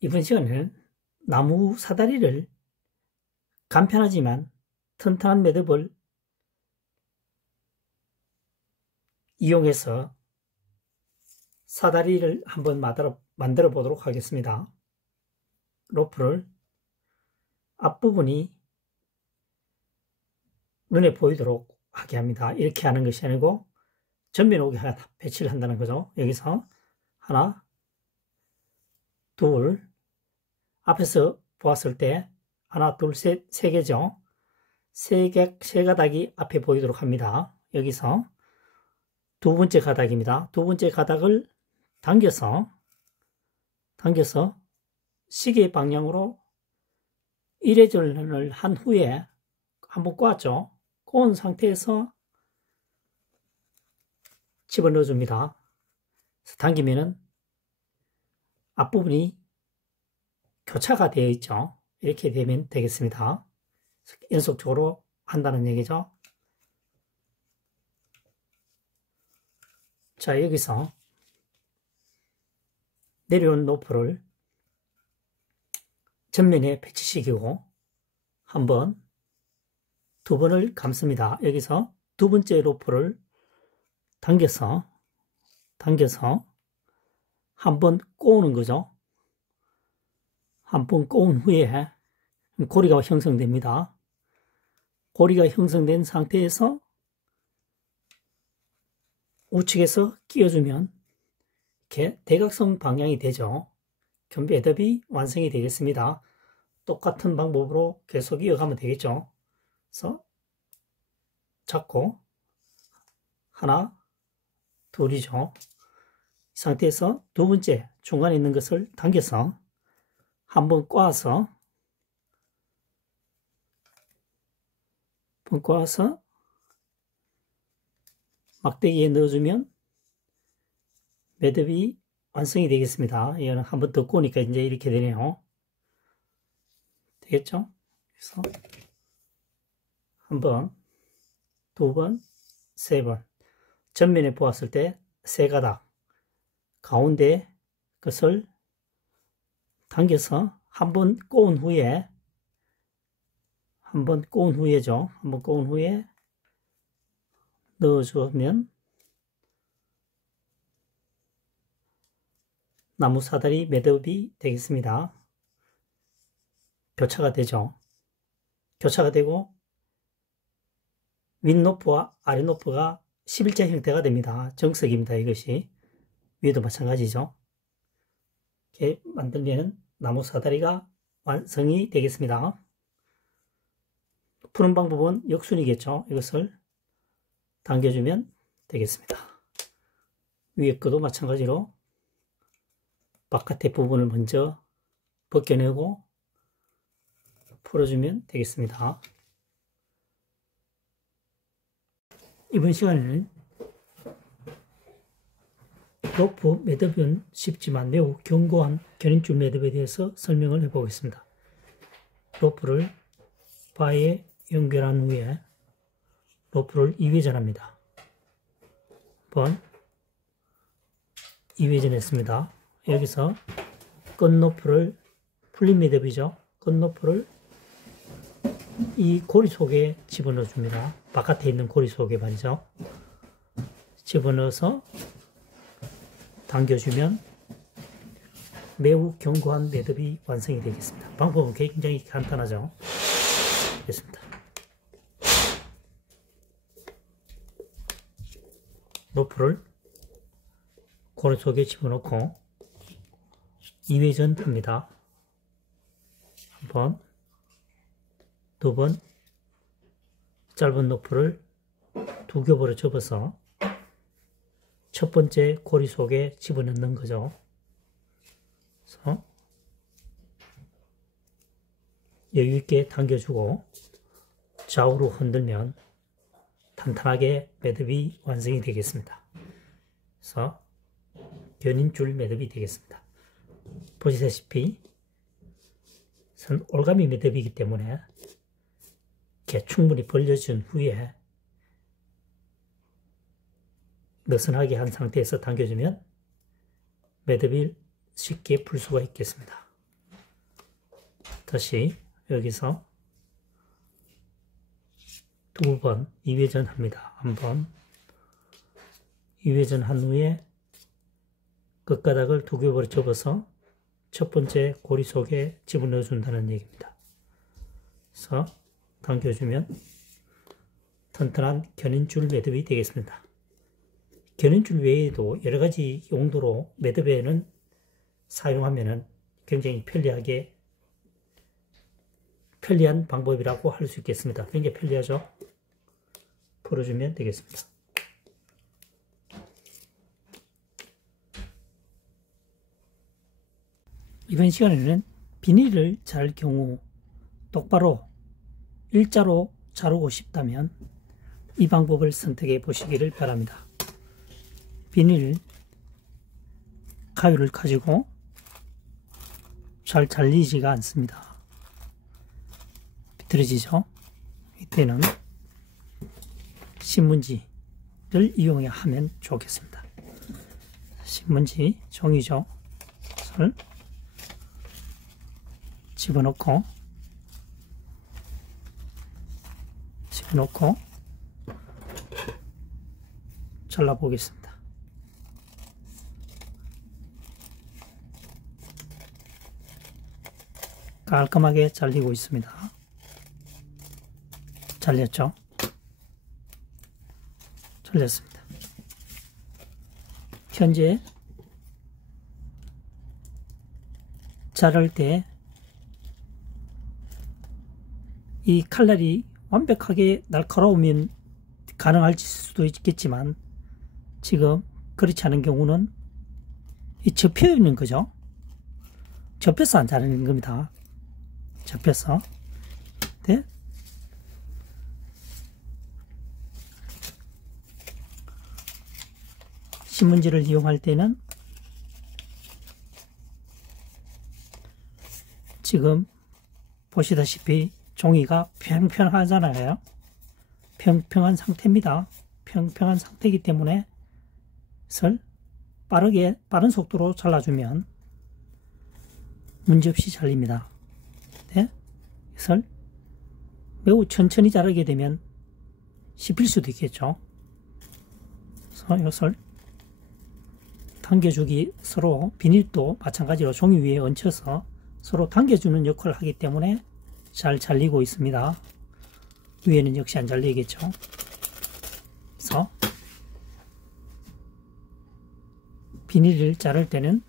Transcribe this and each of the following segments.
이번 시간에는 나무 사다리를 간편하지만 튼튼한 매듭을 이용해서 사다리를 한번 만들어 보도록 하겠습니다. 로프를 앞부분이 눈에 보이도록 하게 합니다. 이렇게 하는 것이 아니고 전면 오게 배치를 한다는 거죠. 여기서 하나, 둘, 앞에서 보았을 때 하나, 둘, 셋, 세 개죠. 세 가닥이 앞에 보이도록 합니다. 여기서 두 번째 가닥입니다. 두 번째 가닥을 당겨서 시계 방향으로 1회전을 한 후에 한번 꼬았죠. 꼬은 상태에서 집어넣어 줍니다. 당기면은 앞부분이 교차가 되어 있죠. 이렇게 되면 되겠습니다. 연속적으로 한다는 얘기죠. 자, 여기서 내려온 로프를 전면에 배치시키고 두 번을 감습니다. 여기서 두 번째 로프를 당겨서 한번 꼬우는 거죠. 한번 꼬은 후에 고리가 형성됩니다. 고리가 형성된 상태에서 우측에서 끼워주면 이렇게 대각선 방향이 되죠. 매듭이 완성이 되겠습니다. 똑같은 방법으로 계속 이어가면 되겠죠. 그래서 잡고 하나, 둘이죠. 이 상태에서 두 번째 중간에 있는 것을 당겨서 한번 꼬아서 막대기에 넣어주면 매듭이 완성이 되겠습니다. 이거는 한번 더 꼬니까 이제 이렇게 되네요. 되겠죠? 그래서 한 번, 두 번, 세 번. 전면에 보았을 때 세 가닥. 가운데 것을 당겨서 한번 꼬은 후에 넣어주면 나무 사다리 매듭이 되겠습니다. 교차가 되죠. 교차가 되고 윗노프와 아랫노프가 11자 형태가 됩니다. 정석입니다. 이것이 위에도 마찬가지죠. 이렇게 만들면 나무 사다리가 완성이 되겠습니다. 푸는 방법은 역순이겠죠. 이것을 당겨주면 되겠습니다. 위에 것도 마찬가지로 바깥의 부분을 먼저 벗겨내고 풀어주면 되겠습니다. 이번 시간에는 로프 매듭은 쉽지만 매우 견고한 견인줄 매듭에 대해서 설명을 해보겠습니다. 로프를 바에 연결한 후에 로프를 2회전합니다. 한번 2회전했습니다. 여기서 끝노프를 풀린 매듭이죠. 끝노프를 이 고리 속에 집어넣어 줍니다. 바깥에 있는 고리 속에 말이죠. 집어넣어서 당겨주면 매우 견고한 매듭이 완성이 되겠습니다. 방법은 굉장히 간단하죠. 됐습니다. 로프를 고리 속에 집어넣고 2회전 합니다. 한 번, 두 번, 짧은 로프를 두 겹으로 접어서 첫 번째 고리 속에 집어넣는 거죠. 그래서 여유 있게 당겨주고 좌우로 흔들면 탄탄하게 매듭이 완성이 되겠습니다. 그래서 견인줄 매듭이 되겠습니다. 보시다시피 올가미 매듭이기 때문에 이렇게 충분히 벌려준 후에 느슨하게 한 상태에서 당겨주면 매듭이 쉽게 풀 수가 있겠습니다. 다시 여기서 두 번 2회전 합니다. 한 번 2회전 한 후에 끝가닥을 두 겹으로 접어서 첫 번째 고리 속에 집어넣어 준다는 얘기입니다. 그래서 당겨주면 튼튼한 견인줄 매듭이 되겠습니다. 견인줄 외에도 여러가지 용도로 매듭에는 사용하면 굉장히 편리한 방법이라고 할 수 있겠습니다. 굉장히 편리하죠? 풀어주면 되겠습니다. 이번 시간에는 비닐을 자를 경우 똑바로 일자로 자르고 싶다면 이 방법을 선택해 보시기를 바랍니다. 비닐 가위를 가지고 잘 잘리지가 않습니다. 비틀어지죠? 이때는 신문지를 이용해야 하면 좋겠습니다. 신문지, 종이죠. 를 집어넣고 잘라보겠습니다. 깔끔하게 잘리고 있습니다. 잘렸죠? 잘렸습니다. 현재 자를 때 이 칼날이 완벽하게 날카로우면 가능할 수도 있겠지만 지금 그렇지 않은 경우는 이 접혀 있는 거죠. 접혀서 안 자르는 겁니다. 접혀서. 네? 신문지를 이용할 때는 지금 보시다시피 종이가 평평하잖아요. 평평한 상태입니다. 평평한 상태이기 때문에 빠른 속도로 잘라주면 문제없이 잘립니다. 네? 이것을 매우 천천히 자르게 되면 씹힐 수도 있겠죠. 그래서 이것을 당겨주기, 서로 비닐도 마찬가지로 종이 위에 얹혀서 서로 당겨주는 역할을 하기 때문에 잘 잘리고 있습니다. 위에는 역시 안 잘리겠죠. 그래서 비닐을 자를 때는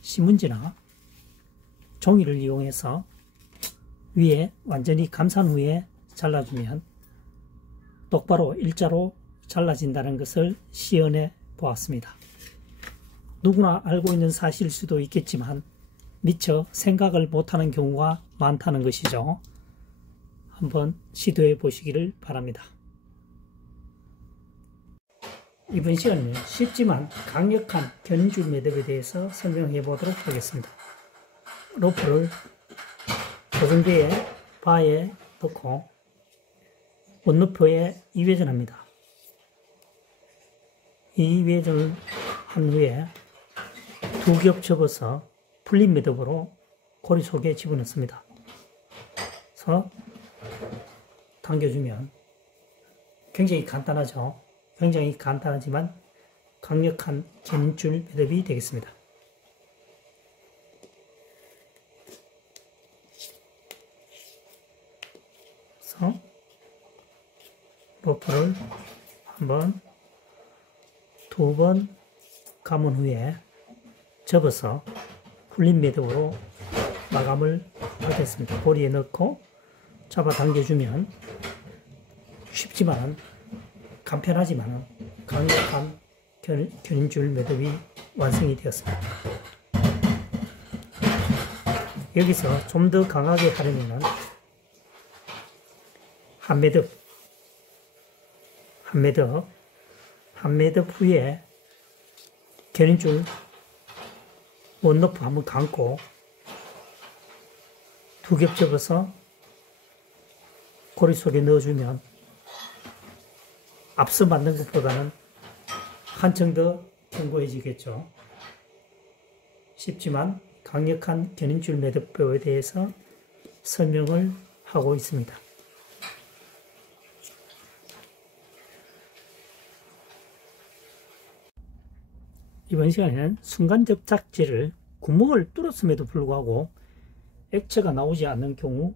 신문지나 종이를 이용해서 위에 완전히 감싼 후에 잘라주면 똑바로 일자로 잘라진다는 것을 시연해 보았습니다. 누구나 알고 있는 사실일 수도 있겠지만 미처 생각을 못하는 경우가 많다는 것이죠. 한번 시도해 보시기를 바랍니다. 이번 시간에는 쉽지만 강력한 견인줄 매듭에 대해서 설명해 보도록 하겠습니다. 로프를 고정대에 바에 넣고 원로프에 2회전합니다. 2회전을 한 후에 두 겹 접어서 풀린 매듭으로 고리 속에 집어넣습니다. 그래서 당겨주면 굉장히 간단하죠. 굉장히 간단하지만 강력한 견인줄 매듭이 되겠습니다. 그래서 로프를 한 번, 두 번 감은 후에 접어서 풀린 매듭으로 마감을 하겠습니다. 고리에 넣고 잡아당겨주면 쉽지만 간편하지만 강력한 견인줄 매듭이 완성이 되었습니다. 여기서 좀 더 강하게 하려면 한 매듭 후에 견인줄 원로프 한번 감고 두 겹 접어서 고리 속에 넣어주면 앞서 만든 것보다는 한층 더 견고해지겠죠. 쉽지만 강력한 견인줄 매듭법에 대해서 설명을 하고 있습니다. 이번 시간에는 순간접착제를 구멍을 뚫었음에도 불구하고 액체가 나오지 않는 경우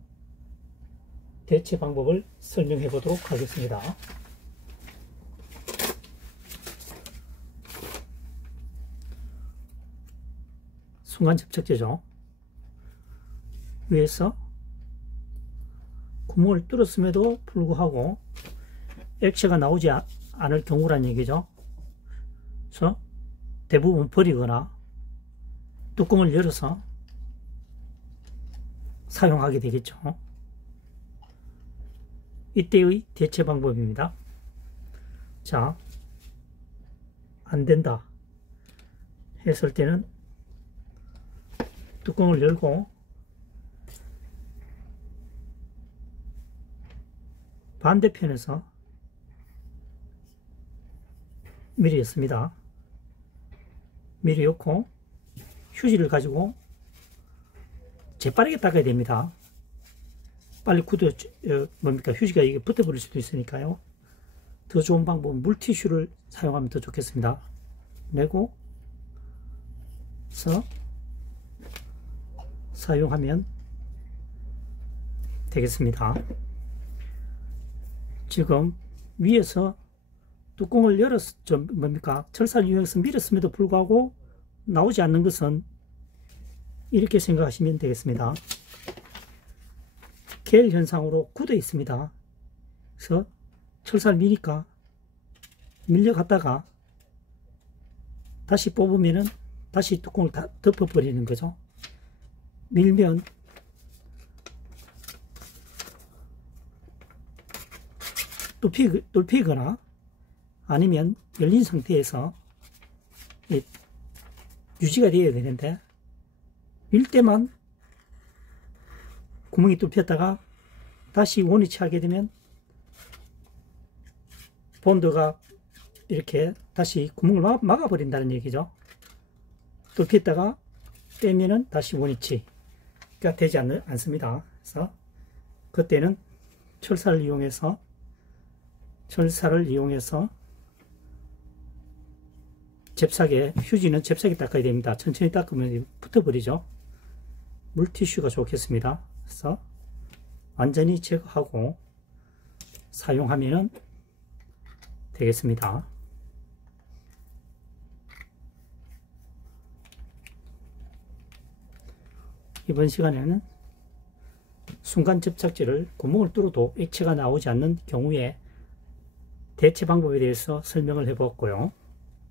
대체 방법을 설명해 보도록 하겠습니다. 순간접착제죠. 위에서 구멍을 뚫었음에도 불구하고 액체가 나오지 않을 경우란 얘기죠. 그래서 대부분 버리거나 뚜껑을 열어서 사용하게 되겠죠. 이때의 대체 방법입니다. 자, 안 된다 했을 때는 뚜껑을 열고 반대편에서 미리 였습니다. 미리 엮고 휴지를 가지고 재빠르게 닦아야 됩니다. 빨리 휴지가 이게 붙어버릴 수도 있으니까요. 더 좋은 방법은 물티슈를 사용하면 더 좋겠습니다. 내고 사용하면 되겠습니다. 지금 위에서 뚜껑을 열어서 철사를 이용해서 밀었음에도 불구하고 나오지 않는 것은 이렇게 생각하시면 되겠습니다. 겔 현상으로 굳어 있습니다. 그래서 철사를 미니까 밀려갔다가 다시 뽑으면은 다시 뚜껑을 다 덮어버리는 거죠. 밀면 뚫히거나 아니면 열린 상태에서 유지가 되어야 되는데 밀 때만 구멍이 뚫혔다가 다시 원위치 하게 되면 본드가 이렇게 다시 구멍을 막아버린다는 얘기죠. 뚫혔다가 빼면은 다시 원위치가 되지 않습니다. 그래서 그때는 철사를 이용해서 휴지는 잽싸게 닦아야 됩니다. 천천히 닦으면 붙어버리죠. 물티슈가 좋겠습니다. 그래서 완전히 제거하고 사용하면 되겠습니다. 이번 시간에는 순간접착제를 구멍을 뚫어도 액체가 나오지 않는 경우에 대체 방법에 대해서 설명을 해보았고요.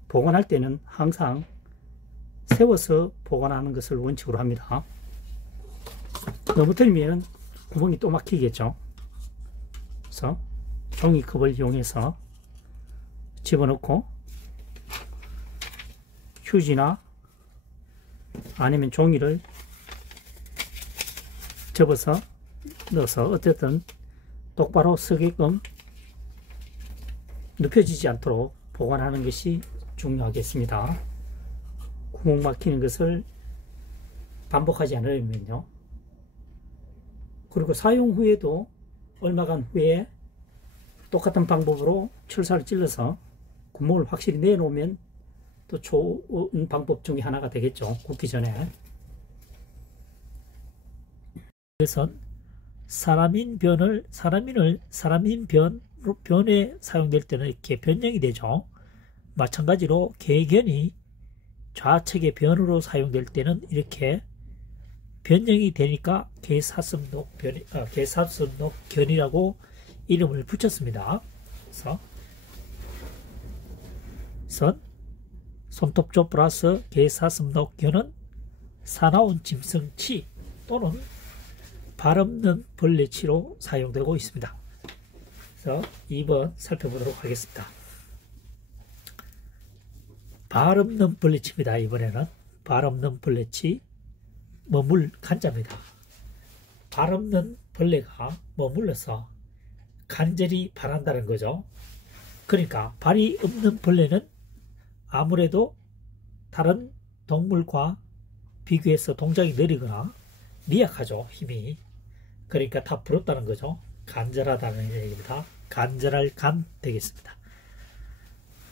보관할 때는 항상 세워서 보관하는 것을 원칙으로 합니다. 너무 들면 구멍이 또 막히겠죠. 그래서 종이컵을 이용해서 집어넣고 휴지나 아니면 종이를 접어서 넣어서 어쨌든 똑바로 서게끔 눕혀지지 않도록 보관하는 것이 중요하겠습니다. 구멍 막히는 것을 반복하지 않으면요. 그리고 사용 후에도 얼마간 후에 똑같은 방법으로 철사를 찔러서 구멍을 확실히 내놓으면 또 좋은 방법 중에 하나가 되겠죠. 굽기 전에. 그래서 사라민 변에 사용될 때는 이렇게 변형이 되죠. 마찬가지로 개견이 좌측의 변으로 사용될 때는 이렇게 변형이 되니까 개사슴녹견이라고 이름을 붙였습니다. 그래서 손톱조 플러스 개사슴녹견은 사나운 짐승치 또는 발 없는 벌레치로 사용되고 있습니다. 그래서 2번 살펴보도록 하겠습니다. 발 없는 벌레치입니다. 이번에는 발 없는 벌레치 머물 간자입니다. 발 없는 벌레가 머물러서 간절히 바란다는 거죠. 그러니까 발이 없는 벌레는 아무래도 다른 동물과 비교해서 동작이 느리거나 미약하죠. 힘이. 그러니까 다 부럽다는 거죠. 간절하다는 얘기입니다. 간절할 간 되겠습니다.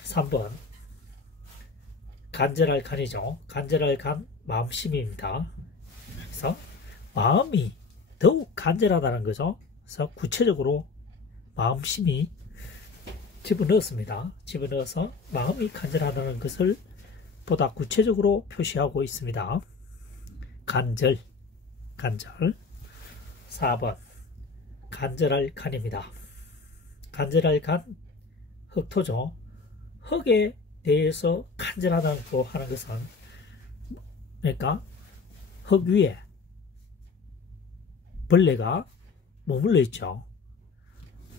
3번 간절할 간이죠. 간절할 간 마음심입니다. 그래서 마음이 더욱 간절하다는 거죠. 그래서 구체적으로 마음심이 집어넣었습니다. 집어넣어서 마음이 간절하다는 것을 보다 구체적으로 표시하고 있습니다. 간절, 간절. 4번 간절할 간입니다. 간절할 간, 흙토죠. 흙에 대해서 간절하다고 하는 것은 그러니까 흙 위에 벌레가 머물러 있죠.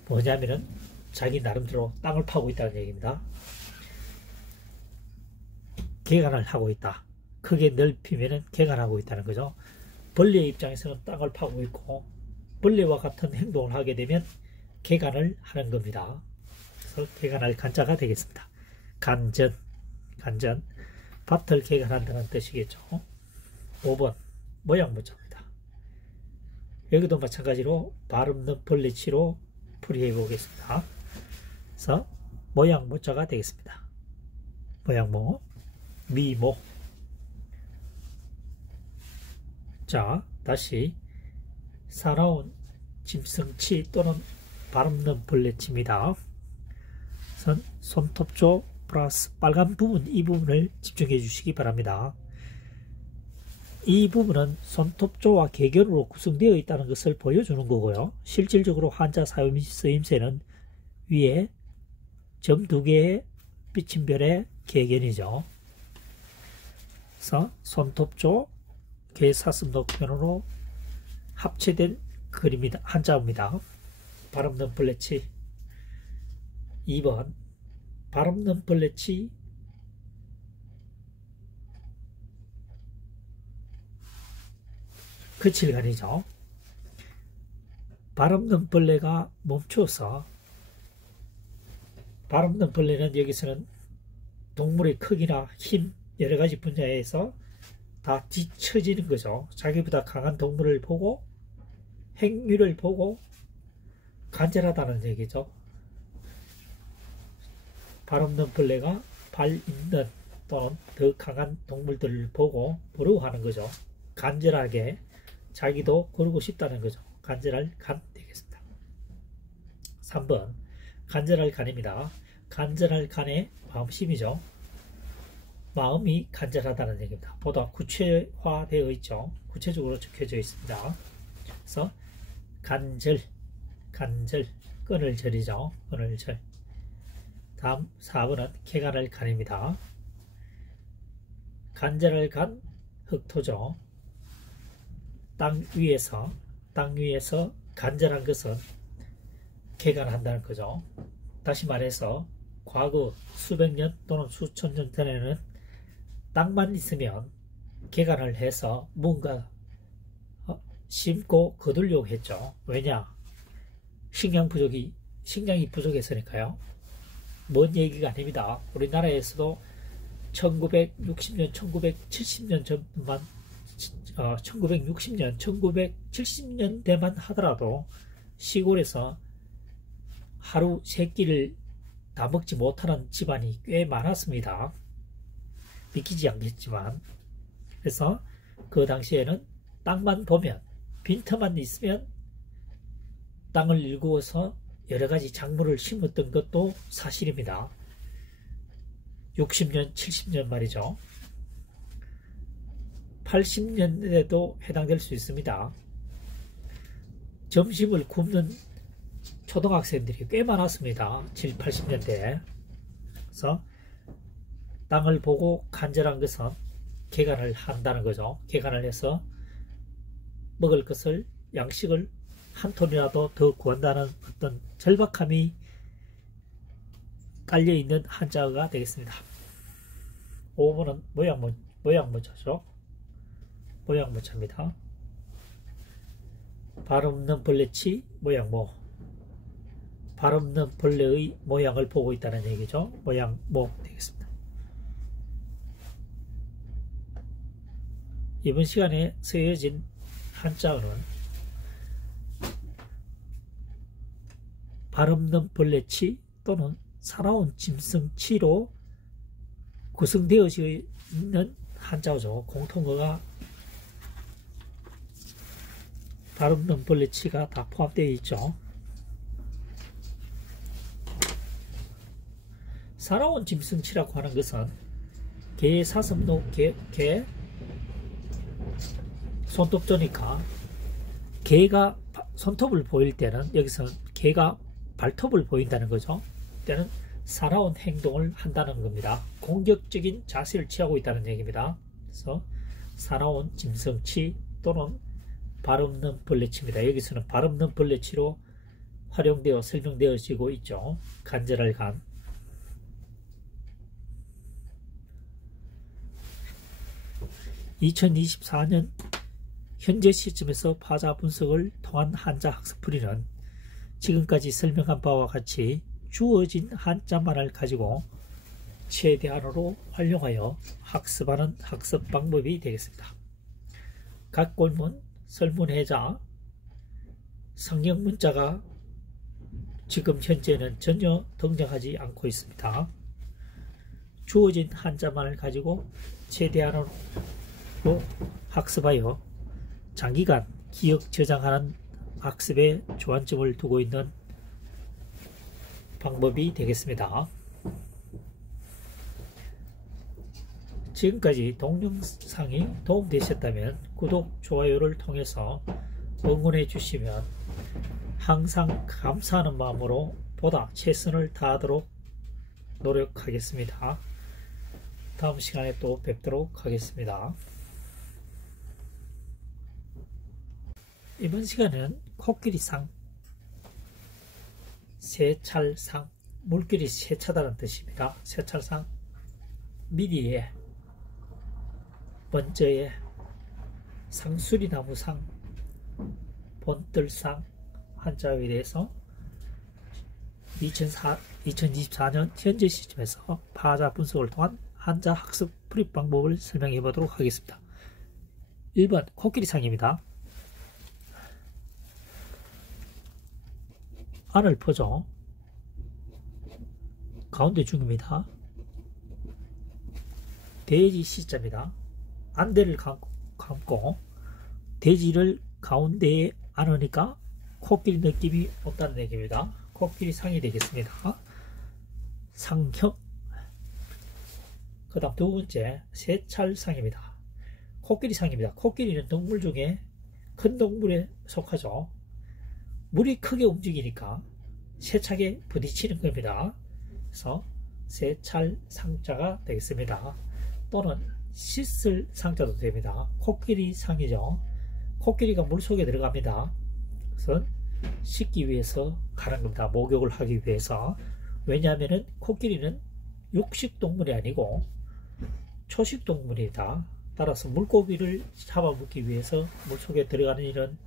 뭐냐면은 자기 나름대로 땅을 파고 있다는 얘기입니다. 개간을 하고 있다. 크게 넓히면은 개간하고 있다는 거죠. 벌레의 입장에서는 땅을 파고 있고 벌레와 같은 행동을 하게 되면 개간을 하는 겁니다. 그래서 개간할 간자가 되겠습니다. 간전, 간전, 밭을 개간한다는 뜻이겠죠. 5번 모양문자입니다. 여기도 마찬가지로 발음 없는 벌레치로 풀이해 보겠습니다. 그래서 모양문자가 되겠습니다. 모양모, 미모. 자, 다시 사나운 짐승치 또는 발음 없는 벌레치입니다. 손톱조 플러스 빨간 부분, 이 부분을 집중해 주시기 바랍니다. 이 부분은 손톱조와 개견으로 구성되어 있다는 것을 보여주는 거고요. 실질적으로 한자 쓰임새는 위에 점 2개의 삐침별의 개견이죠. 그래서 손톱조, 개사슴 녹변으로 합체된 글입니다. 한자입니다. 발음 없는 벌레치. 2번 발음 없는 벌레치 그칠간이죠. 발음 없는 벌레가 멈춰서 발음 없는 벌레는 여기서는 동물의 크기나 힘 여러가지 분야에서 다 뒤처지는 거죠. 자기보다 강한 동물을 보고 행위를 보고 간절하다는 얘기죠. 발 없는 벌레가 발 있는 또는 더 강한 동물들을 보고 부러워하는 거죠. 간절하게 자기도 그러고 싶다는 거죠. 간절할 간 되겠습니다. 3번 간절할 간입니다. 간절할 간의 마음심이죠. 마음이 간절하다는 얘기입니다. 보다 구체화되어 있죠. 구체적으로 적혀져 있습니다. 그래서 간절, 간절, 끈을 절이죠. 끈을 절. 다음 4번은 개간할 간입니다. 간절할 간, 흙토죠. 땅 위에서 간절한 것은 개간한다는 거죠. 다시 말해서 과거 수백 년 또는 수천 년 전에는 땅만 있으면 개간을 해서 뭔가 심고 거두려고 했죠. 왜냐? 식량이 부족했으니까요. 먼 얘기가 아닙니다. 우리나라에서도 1960년, 1970년 전만 1960년, 1970년대만 하더라도 시골에서 하루 3끼를 다 먹지 못하는 집안이 꽤 많았습니다. 믿기지 않겠지만. 그래서 그 당시에는 땅만 보면, 빈터만 있으면 땅을 일구어서 여러가지 작물을 심었던 것도 사실입니다. 60년, 70년 말이죠. 80년대에도 해당될 수 있습니다. 점심을 굶는 초등학생들이 꽤 많았습니다. 7, 80년대에. 그래서 땅을 보고 간절한 것은 개간을 한다는 거죠. 개간을 해서 먹을 것을, 양식을 한 톤이라도 더 구한다는 어떤 절박함이 깔려있는 한자어가 되겠습니다. 5번은 모양문자죠. 모양문자입니다. 발음 없는 벌레치 모양모. 발음 없는 벌레의 모양을 보고 있다는 얘기죠. 모양모 되겠습니다. 이번 시간에 쓰여진 한자어는 발 없는 벌레치 또는 살아온 짐승치로 구성되어 있는 한자어죠. 공통어가 발 없는 벌레치가 다 포함되어 있죠. 살아온 짐승치라고 하는 것은 개의 사슴도 개 손톱조니까 개가 손톱을 보일 때는 여기서 개가 발톱을 보인다는 거죠. 때는 살아온 행동을 한다는 겁니다. 공격적인 자세를 취하고 있다는 얘기입니다. 그래서 살아온 짐승치 또는 발 없는 벌레치입니다. 여기서는 발 없는 벌레치로 활용되어 설명되어지고 있죠. 간절할 간. (2024년) 현재 시점에서 파자 분석을 통한 한자 학습풀이는 지금까지 설명한 바와 같이 주어진 한자만을 가지고 최대한으로 활용하여 학습하는 학습 방법이 되겠습니다. 각골문, 설문해자, 성형문자가 지금 현재는 전혀 등장하지 않고 있습니다. 주어진 한자만을 가지고 최대한으로 학습하여 장기간 기억 저장하는 학습에 주안점을 두고 있는 방법이 되겠습니다. 지금까지 동영상이 도움되셨다면 구독, 좋아요를 통해서 응원해 주시면 항상 감사하는 마음으로 보다 최선을 다하도록 노력하겠습니다. 다음 시간에 또 뵙도록 하겠습니다. 이번 시간은 코끼리상, 세찰상, 물길이 세차다는 뜻입니다. 세찰상, 미리에, 먼저에, 상수리나무상, 본뜰상 한자어에 대해서 2024년 현재 시점에서 파자 분석을 통한 한자 학습 풀이 방법을 설명해 보도록 하겠습니다. 1번 코끼리상입니다. 안을 퍼죠. 가운데 중입니다. 돼지 시자입니다. 안대를 감고 돼지를 가운데에 안으니까 코끼리 느낌이 없다는 얘기입니다. 코끼리 상이 되겠습니다. 상형. 그 다음 두 번째 세찰상입니다. 코끼리 상입니다. 코끼리는 동물 중에 큰 동물에 속하죠. 물이 크게 움직이니까 세차게 부딪히는 겁니다. 그래서 세찰상자가 되겠습니다. 또는 씻을 상자도 됩니다. 코끼리 상이죠. 코끼리가 물속에 들어갑니다. 그래서 씻기 위해서 가는 겁니다. 목욕을 하기 위해서. 왜냐하면 코끼리는 육식동물이 아니고 초식동물이다. 따라서 물고기를 잡아먹기 위해서 물속에 들어가는 일은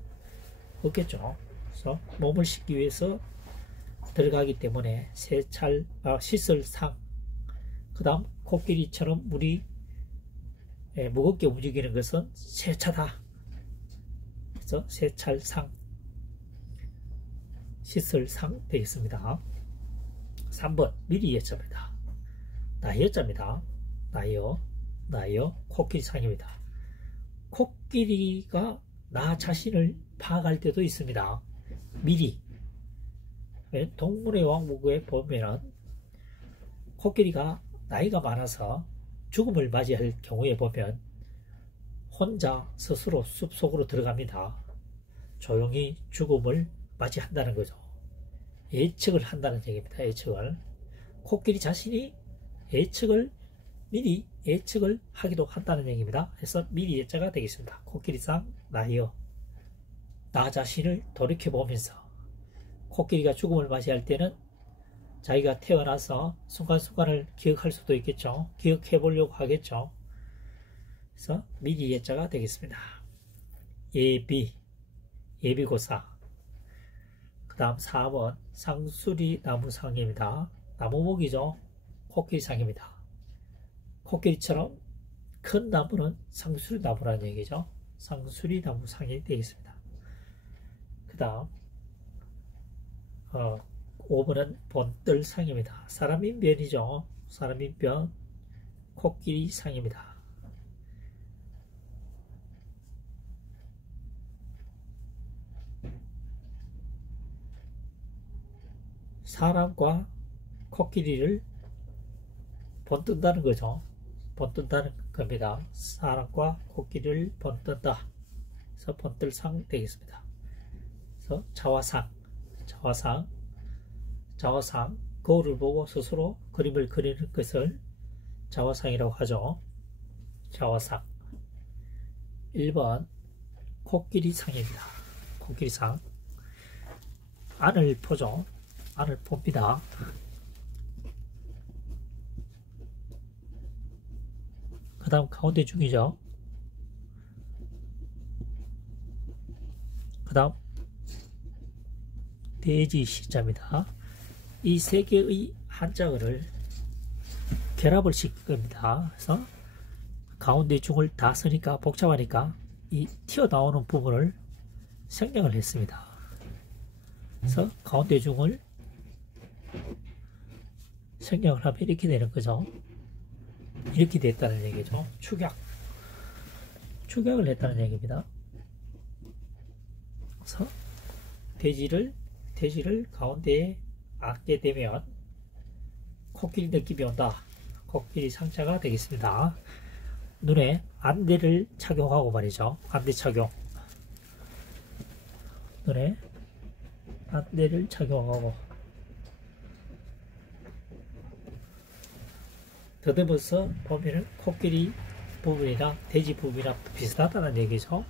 없겠죠. 그래서 몸을 씻기 위해서 들어가기 때문에 씻을 상. 그 다음 코끼리처럼 물이 무겁게 움직이는 것은 세차다. 그래서 세찰상, 씻을 상 되겠습니다. 3번 미리 예자입니다. 나여자입니다. 나여 코끼리상입니다. 코끼리가 나 자신을 파악할 때도 있습니다. 미리. 동물의 왕국에 보면 코끼리가 나이가 많아서 죽음을 맞이할 경우에 보면 혼자 스스로 숲속으로 들어갑니다. 조용히 죽음을 맞이한다는 거죠. 예측을 한다는 얘기입니다. 예측을. 코끼리 자신이 미리 예측을 하기도 한다는 얘기입니다. 그래서 미리 예자가 되겠습니다. 코끼리상 나여. 나 자신을 돌이켜보면서 코끼리가 죽음을 맞이할 때는 자기가 태어나서 순간순간을 기억할 수도 있겠죠. 기억해 보려고 하겠죠. 그래서 미리 예자가 되겠습니다. 예비고사. 그 다음 4번 상수리나무상입니다. 나무목이죠. 코끼리상입니다. 코끼리처럼 큰 나무는 상수리나무라는 얘기죠. 상수리나무상이 되겠습니다. 그 다음 5번은 본뜰상입니다. 사람인변이죠. 사람인변 코끼리상입니다. 사람과 코끼리를 본뜬다는 거죠. 본뜬다는 겁니다. 사람과 코끼리를 본뜬다. 그래서 본뜰상 되겠습니다. 그래서 자화상, 거울을 보고 스스로 그림을 그리는 것을 자화상이라고 하죠. 자화상. 1번 코끼리상입니다. 코끼리상. 안을 보죠. 안을 봅니다. 그 다음 가운데 중이죠. 그 다음 돼지 시자입니다. 이 세 개의 한자어를 결합을 시킬 겁니다. 그래서 가운데 중을 다 쓰니까 복잡하니까 이 튀어나오는 부분을 생략을 했습니다. 그래서 가운데 중을 생략을 하면 이렇게 되는 거죠. 이렇게 됐다는 얘기죠. 축약을 했다는 얘기입니다. 그래서 돼지를 가운데에 앉게 되면 코끼리 느낌이 온다. 코끼리 상자가 되겠습니다. 눈에 안대를 착용하고 말이죠. 안대 착용. 눈에 안대를 착용하고 더듬어서 보면은 코끼리 부분이나 돼지 부분이나 비슷하다는 얘기죠.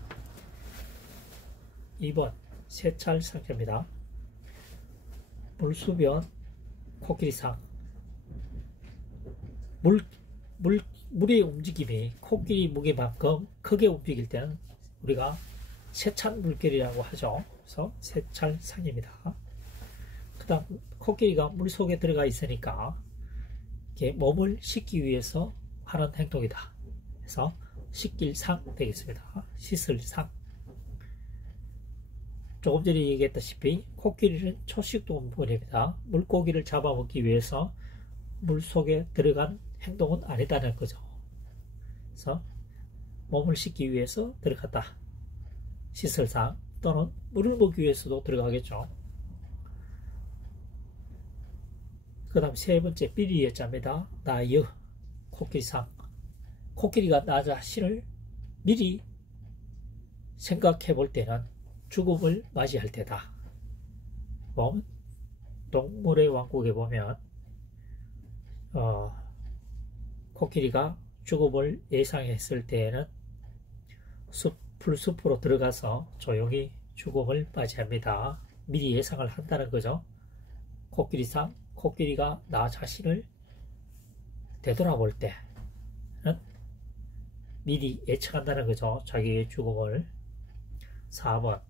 2번 세찰 상자입니다. 물수변 코끼리상. 물의 움직임이 코끼리 무게만큼 크게 움직일 때는 우리가 세찬 물결이라고 하죠. 그래서 세찰상입니다. 그 다음 코끼리가 물 속에 들어가 있으니까 이렇게 몸을 씻기 위해서 하는 행동이다. 그래서 씻길 상 되겠습니다. 씻을 상. 조금 전에 얘기했다시피 코끼리는 초식동물입니다. 물고기를 잡아먹기 위해서 물 속에 들어간 행동은 아니다는 거죠. 그래서 몸을 씻기 위해서 들어갔다. 씻을 상 또는 물을 먹기 위해서도 들어가겠죠. 그 다음 세 번째 미리예자입니다. 나여 코끼리상. 코끼리가 나 자신을 미리 생각해 볼 때는 죽음을 맞이할 때다. 동물의 왕국에 보면 코끼리가 죽음을 예상했을 때에는 풀숲으로 들어가서 조용히 죽음을 맞이합니다. 미리 예상을 한다는 거죠. 코끼리상, 코끼리가 나 자신을 되돌아볼 때는 미리 예측한다는 거죠. 자기의 죽음을. 4번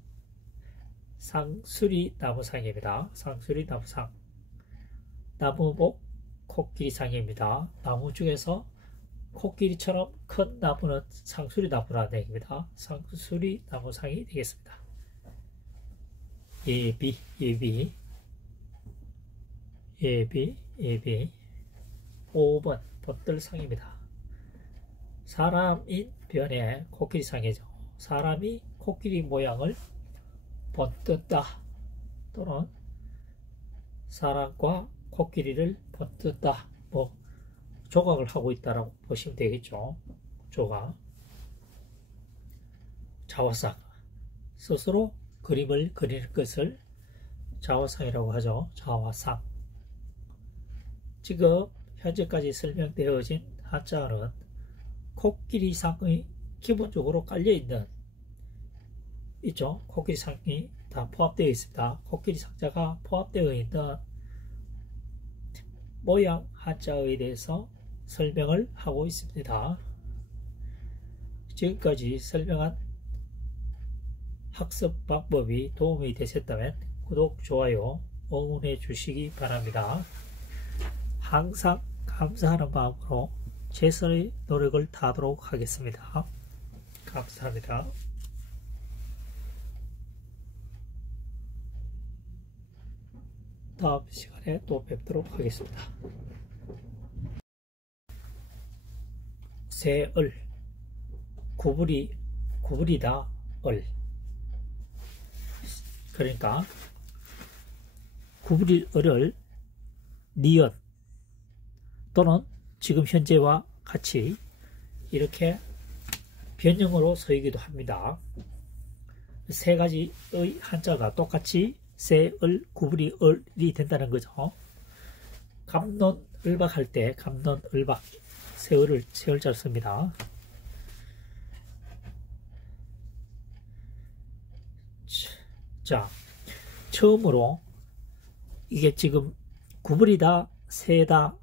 상수리 나무상입니다. 상수리 나무상. 나무목 코끼리상입니다. 나무 중에서 코끼리처럼 큰 나무는 상수리 나무라는 얘기입니다. 상수리 나무상이 되겠습니다. 예비 5번 본뜰상입니다. 사람인 변에 코끼리상이죠. 사람이 코끼리 모양을 본뜬다 또는 사람과 코끼리를 본뜬다, 조각을 하고 있다라고 보시면 되겠죠. 조각. 자화상. 스스로 그림을 그리는 것을 자화상이라고 하죠. 자화상. 지금 현재까지 설명되어진 한자어는 코끼리상의 기본적으로 깔려있는 있죠. 코끼리상이 다 포함되어 있습니다. 코끼리 상자가 포함되어 있는 모양 한자어에 대해서 설명을 하고 있습니다. 지금까지 설명한 학습 방법이 도움이 되셨다면 구독, 좋아요, 응원해 주시기 바랍니다. 항상 감사하는 마음으로 최선의 노력을 다하도록 하겠습니다. 감사합니다. 다음 시간에 또 뵙도록 하겠습니다. 새을, 구부리다 을. 그러니까 구부릴 을을 니은 또는 지금 현재와 같이 이렇게 변형으로 쓰이기도 합니다. 세 가지의 한자가 똑같이 새을, 구부리, 을이 된다는 거죠. 감론, 을박 할 때 감론, 을박, 새을을 새을자를 씁니다. 자, 처음으로 이게 지금 구부리다, 세다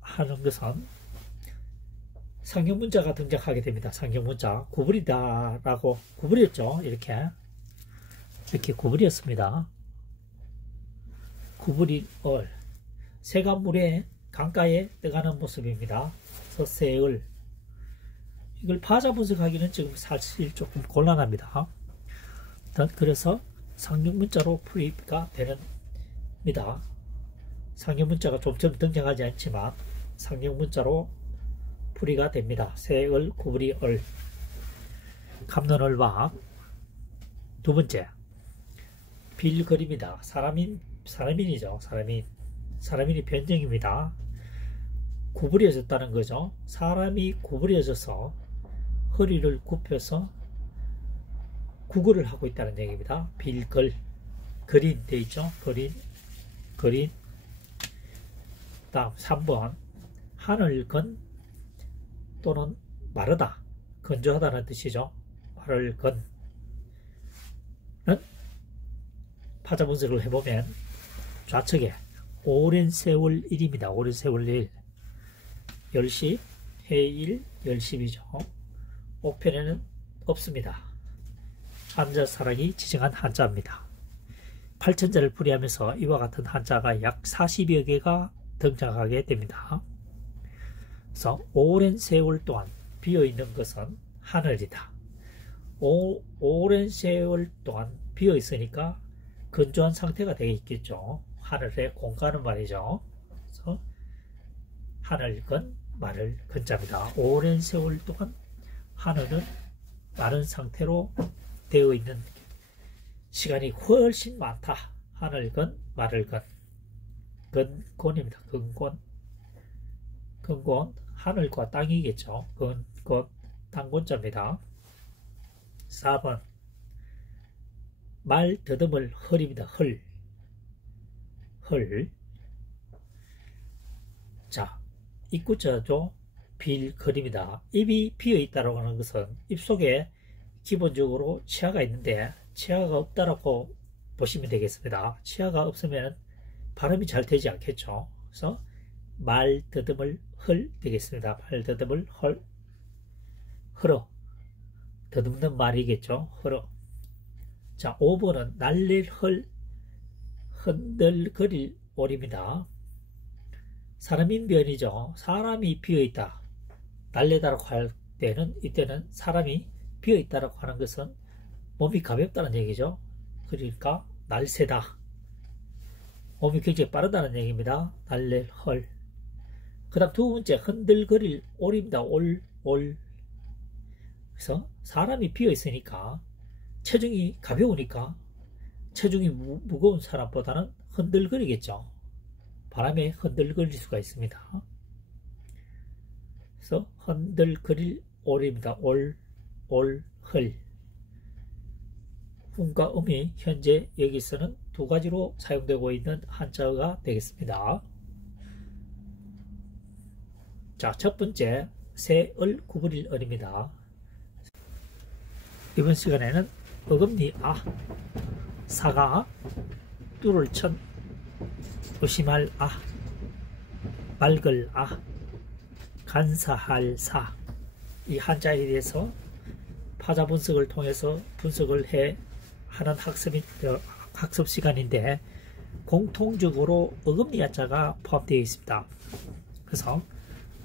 하는 것은 상형문자가 등장하게 됩니다. 상형문자. 구부리다라고 구부렸죠. 이렇게 구부렸습니다. 구부린 얼. 새가 물에 강가에 떠가는 모습입니다. 그래서 새을. 이걸 파자 분석하기는 지금 사실 조금 곤란합니다. 그래서 상형문자로 풀이가 됩니다. 상형문자가 좀처럼 등장하지 않지만 상형문자로 풀이가 됩니다. 새을, 구부리, 얼. 감론을박. 두 번째, 빌거림이다. 사람인이죠. 사람인이 변형입니다. 구부려졌다는 거죠. 사람이 구부려져서 허리를 굽혀서 구걸을 하고 있다는 얘기입니다. 빌걸, 거린 돼 있죠. 거린. 다음 3번, 하늘건 또는 마르다, 건조하다는 뜻이죠. 하늘건은 파자 분석을 해보면 좌측에 오랜 세월 일입니다. 오랜 세월 일. 10시, 해일, 10시이죠. 옥편에는 없습니다. 한자사랑이 지정한 한자입니다. 8천자를 풀이하면서 이와 같은 한자가 약 40여 개가 등장하게 됩니다. 그래서 오랜 세월 동안 비어있는 것은 하늘이다. 오랜 세월 동안 비어있으니까 건조한 상태가 되어 있겠죠. 하늘에 공가는 말이죠. 그래서 하늘건, 마를 건자입니다. 오랜 세월 동안 하늘은 마른 상태로 되어 있는 시간이 훨씬 많다. 하늘건, 마를건. 근곤입니다. 근곤, 하늘과 땅이겠죠. 근곤, 땅곤자입니다. 4번, 말 더듬을 헐입니다. 헐. 자, 입구자죠. 빌거림이다. 입이 비어있다고 하는 것은 입 속에 기본적으로 치아가 있는데 치아가 없다라고 보시면 되겠습니다. 치아가 없으면 발음이 잘 되지 않겠죠. 그래서 말 더듬을 헐 되겠습니다. 말 더듬을 헐어. 더듬는 말이겠죠. 헐어. 자, 5번은 날릴 흔들거릴 오리입니다. 사람인변이죠. 사람이 비어있다. 날래다라고 할 때는, 이때는 사람이 비어있다라고 하는 것은 몸이 가볍다는 얘기죠. 그러니까 날새다. 몸이 굉장히 빠르다는 얘기입니다. 날래, 헐. 그 다음 두 번째, 흔들거릴 오리입니다. 올. 그래서 사람이 비어있으니까 체중이 가벼우니까 체중이 무거운 사람보다는 흔들거리겠죠. 바람에 흔들거릴 수가 있습니다. 그래서 흔들거릴 오리입니다. 올, 헐. 음과 음이 현재 여기서는 두 가지로 사용되고 있는 한자가 되겠습니다. 자, 첫 번째, 새을, 구부릴 을입니다. 이번 시간에는 어금니 아, 사가 뚫을 천, 의심할 아, 맑을 아, 간사할 사, 이 한자에 대해서 파자 분석을 통해서 분석을 하는 학습 시간인데 공통적으로 어금니 야자가 포함되어 있습니다. 그래서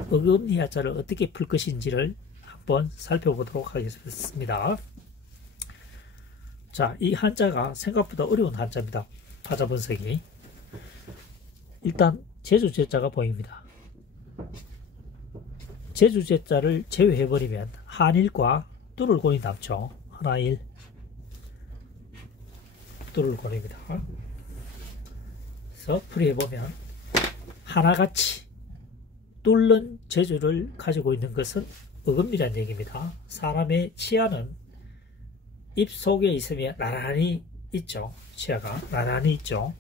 어금니 야자를 어떻게 풀 것인지를 한번 살펴보도록 하겠습니다. 자, 이 한자가 생각보다 어려운 한자입니다. 파자 분석이. 일단 제주제자가 보입니다. 제주제자를 제외해버리면 한일과 뚫을곤이 남죠. 하나일 뚫을곤입니다. 그래서 풀이해보면 하나같이 뚫는 재주를 가지고 있는 것은 어금니란 얘기입니다. 사람의 치아는 입 속에 있으면 나란히 있죠. 치아가 나란히 있죠.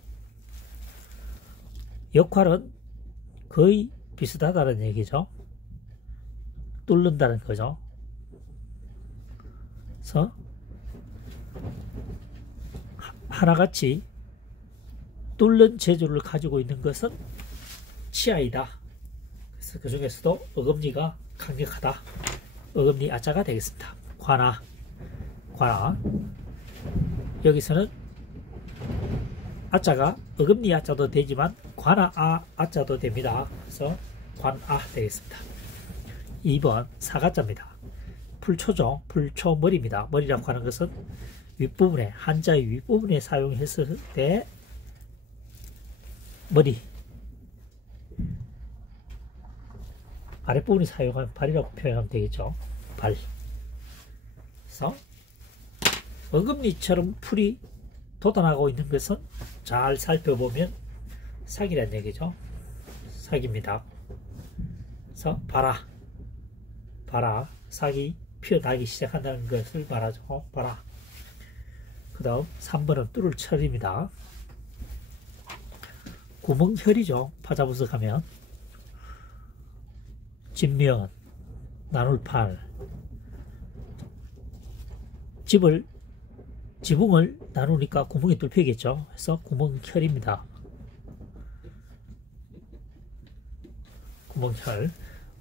역할은 거의 비슷하다는 얘기죠. 뚫는다는 거죠. 그래서 하나같이 뚫는 재주를 가지고 있는 것은 치아이다. 그래서 그 중에서도 어금니가 강력하다. 어금니 아자가 되겠습니다. 관아. 여기서는 아자가 어금니 아자도 되지만 관아 아자도 됩니다. 그래서 관아 되겠습니다. 2번 사가자입니다. 풀초죠. 풀초 머리입니다. 머리라고 하는 것은 윗부분에, 한자의 윗부분에 사용했을 때 머리, 아랫부분이 사용한 발이라고 표현하면 되겠죠. 발. 그래서 어금니처럼 풀이 돋아나고 있는 것은 잘 살펴보면 사기란 얘기죠. 사기입니다. 그래서 봐라, 삭이 피어나기 시작한다는 것을 말하죠. 봐라. 그 다음 3번은 뚫을 철입니다. 구멍혈이죠. 파자분석하면 진면, 나눌팔, 지붕을 나누니까 구멍이 뚫히겠죠. 그래서 구멍혈입니다. 구멍혈.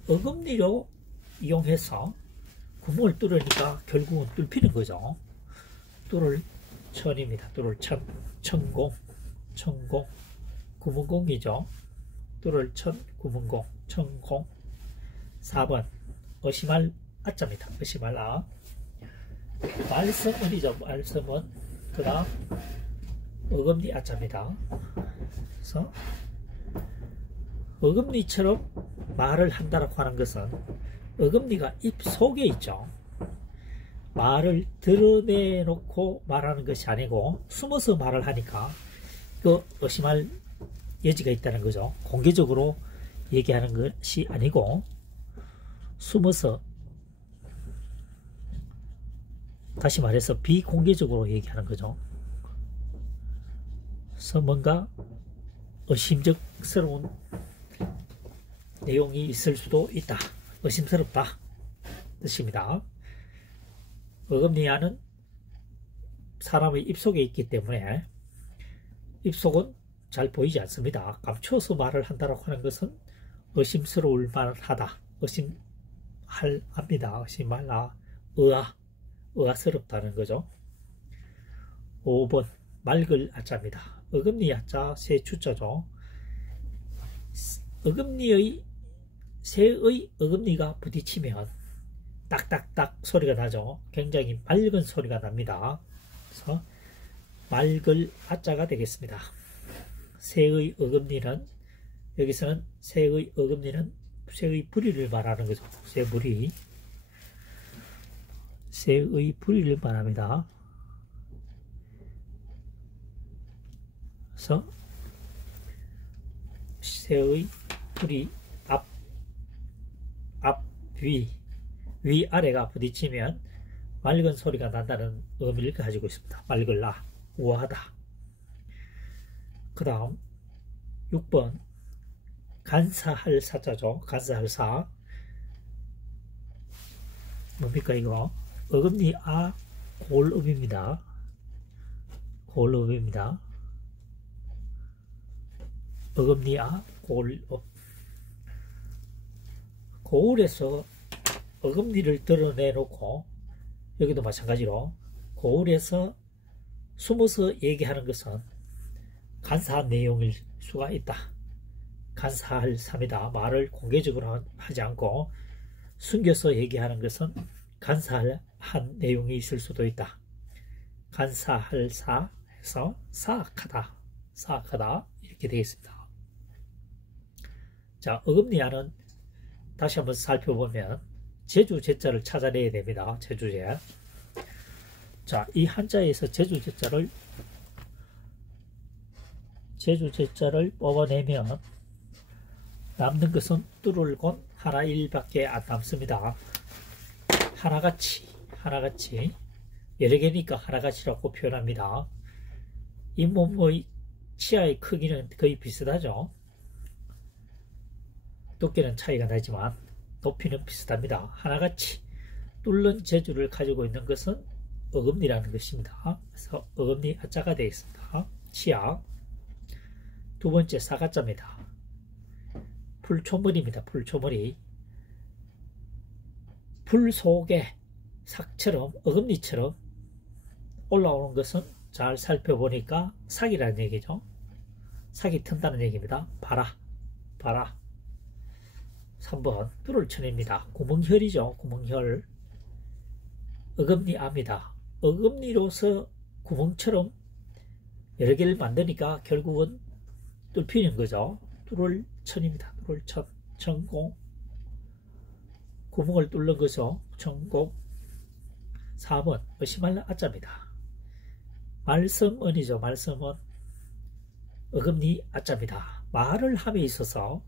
어금니로 이용해서 구멍을 뚫으니까 결국은 뚫히는 거죠. 뚫을 천입니다. 뚫을 천, 천공, 구멍공이죠. 뚫을 천, 구멍공, 천공. 4번 어시말 아자입니다. 어시말 아. 말씀은이죠. 말씀은. 그 다음 어금니 아자입니다. 그래서 어금니처럼 말을 한다라고 하는 것은 어금니가 입 속에 있죠. 말을 드러내놓고 말하는 것이 아니고 숨어서 말을 하니까 그 의심할 여지가 있다는 거죠. 공개적으로 얘기하는 것이 아니고 숨어서, 다시 말해서 비공개적으로 얘기하는 거죠. 그래서 뭔가 의심적스러운 내용이 있을 수도 있다. 의심스럽다 뜻입니다. 어금니 안은 사람의 입속에 있기 때문에 입속은 잘 보이지 않습니다. 감춰서 말을 한다고 하는 것은 의심스러울 만하다. 의심합니다. 의심말라. 의아스럽다는 거죠. 5번 맑을 아자입니다. 어금니 아자 새 주자죠. 새의 어금니가 부딪히면 딱딱딱 소리가 나죠. 굉장히 맑은 소리가 납니다. 그래서 맑을 아자가 되겠습니다. 새의 어금니는, 여기서는 새의 어금니는 새의 부리를 말하는 거죠. 새부리. 새의 부리를 말합니다. 그래서 새의 부리 위 아래가 부딪히면 맑은 소리가 난다는 의미를 가지고 있습니다. 맑을라, 우아하다. 그 다음 6번 간사할 사자죠. 간사할 사. 뭡니까 이거? 어금니 아 골읍입니다. 골읍입니다. 어금니 아 골읍. 고을에서 어금니를 드러내놓고, 여기도 마찬가지로 고을에서 숨어서 얘기하는 것은 간사한 내용일 수가 있다. 간사할 삼이다. 말을 공개적으로 하지 않고 숨겨서 얘기하는 것은 간사한 내용이 있을 수도 있다. 간사할 사 해서 사악하다 이렇게 되겠습니다. 자, 어금니아는 다시 한번 살펴보면 제주 제자를 찾아내야 됩니다. 제주제. 자, 이 한자에서 제주 제자를 뽑아내면 남는 것은 뚜를곤 하나 일밖에 안 남습니다. 하나같이 여러 개니까 하나같이라고 표현합니다. 잇몸의 치아의 크기는 거의 비슷하죠. 두께는 차이가 나지만 높이는 비슷합니다. 하나같이 뚫는 재주를 가지고 있는 것은 어금니라는 것입니다. 그래서 어금니 아자가 되겠습니다. 치아. 두 번째 사가자입니다. 풀초머리입니다. 풀초머리. 풀 속에 삭처럼 어금니처럼 올라오는 것은 잘 살펴보니까 삭이라는 얘기죠. 삭이 튼다는 얘기입니다. 봐라. 3번 뚫을 쳐냅니다. 구멍혈이죠. 구멍혈. 어금니아입니다. 어금니로서 구멍처럼 여러 개를 만드니까 결국은 뚫히는 거죠. 뚫을 천입니다. 뚫을 천. 천공. 구멍을 뚫는 거죠. 천공. 4번 의심할 아자입니다. 말씀언이죠. 말씀언. 어금니 아자입니다. 말을 함에 있어서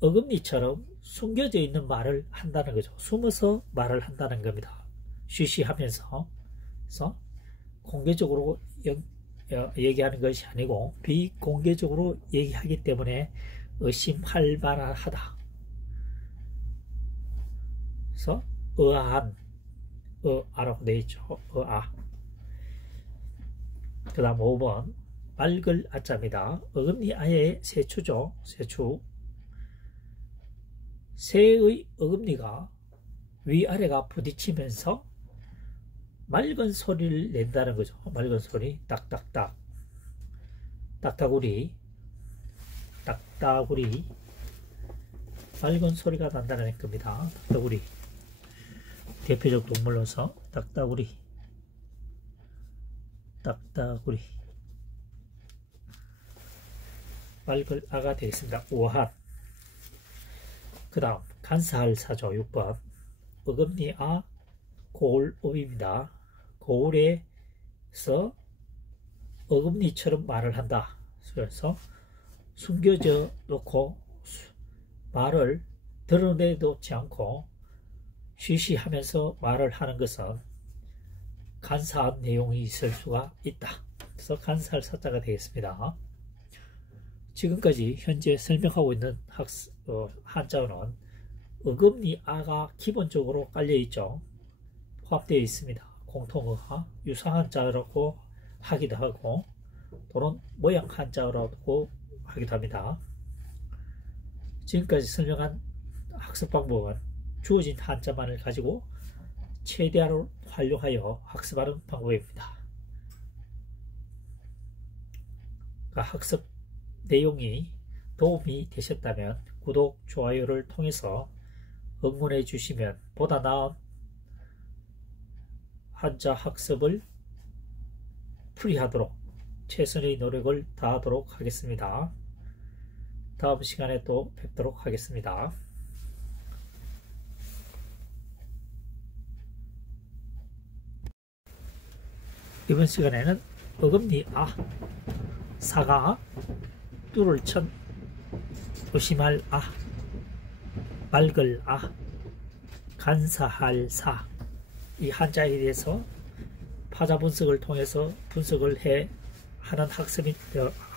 어금니처럼 숨겨져 있는 말을 한다는 거죠. 숨어서 말을 한다는 겁니다. 쉬쉬하면서. 그래서 공개적으로 얘기하는 것이 아니고 비공개적으로 얘기하기 때문에 의심할 만하다. 그래서 의아한, 의아라고 되어 있죠. 의아. 그 다음 5번 맑을 아자입니다. 어금니 아의 세추죠. 세추. 새의 어금니가 위아래가 부딪히면서 맑은 소리를 낸다는 거죠. 맑은 소리. 딱딱딱. 딱따구리. 딱따구리. 맑은 소리가 난다는 겁니다. 딱따구리. 대표적 동물로서 딱따구리. 딱따구리. 맑을 아가 되겠습니다. 우아한. 그 다음 간사할 사조 6번 어금니아 고울업입니다. 고울에서 어금니처럼 말을 한다. 그래서 숨겨져 놓고 말을 드러내놓지 않고 쉬쉬하면서 말을 하는 것은 간사한 내용이 있을 수가 있다. 그래서 간사할 사자가 되겠습니다. 지금까지 현재 설명하고 있는 한자어는 어금니아가 기본적으로 깔려있죠. 포함되어 있습니다. 공통어가 유사한 자어라고 하기도 하고 또는 모양 한자어라고 하기도 합니다. 지금까지 설명한 학습 방법은 주어진 한자만을 가지고 최대한 활용하여 학습하는 방법입니다. 학습 내용이 도움이 되셨다면 구독, 좋아요를 통해서 응원해 주시면 보다 나은 한자 학습을 풀이하도록 최선의 노력을 다하도록 하겠습니다. 다음 시간에 또 뵙도록 하겠습니다. 이번 시간에는 어금니아, 사가, 뚫을 천, 의심할 아, 맑을 아, 간사할 사, 이 한자에 대해서 파자 분석을 통해서 분석을 하는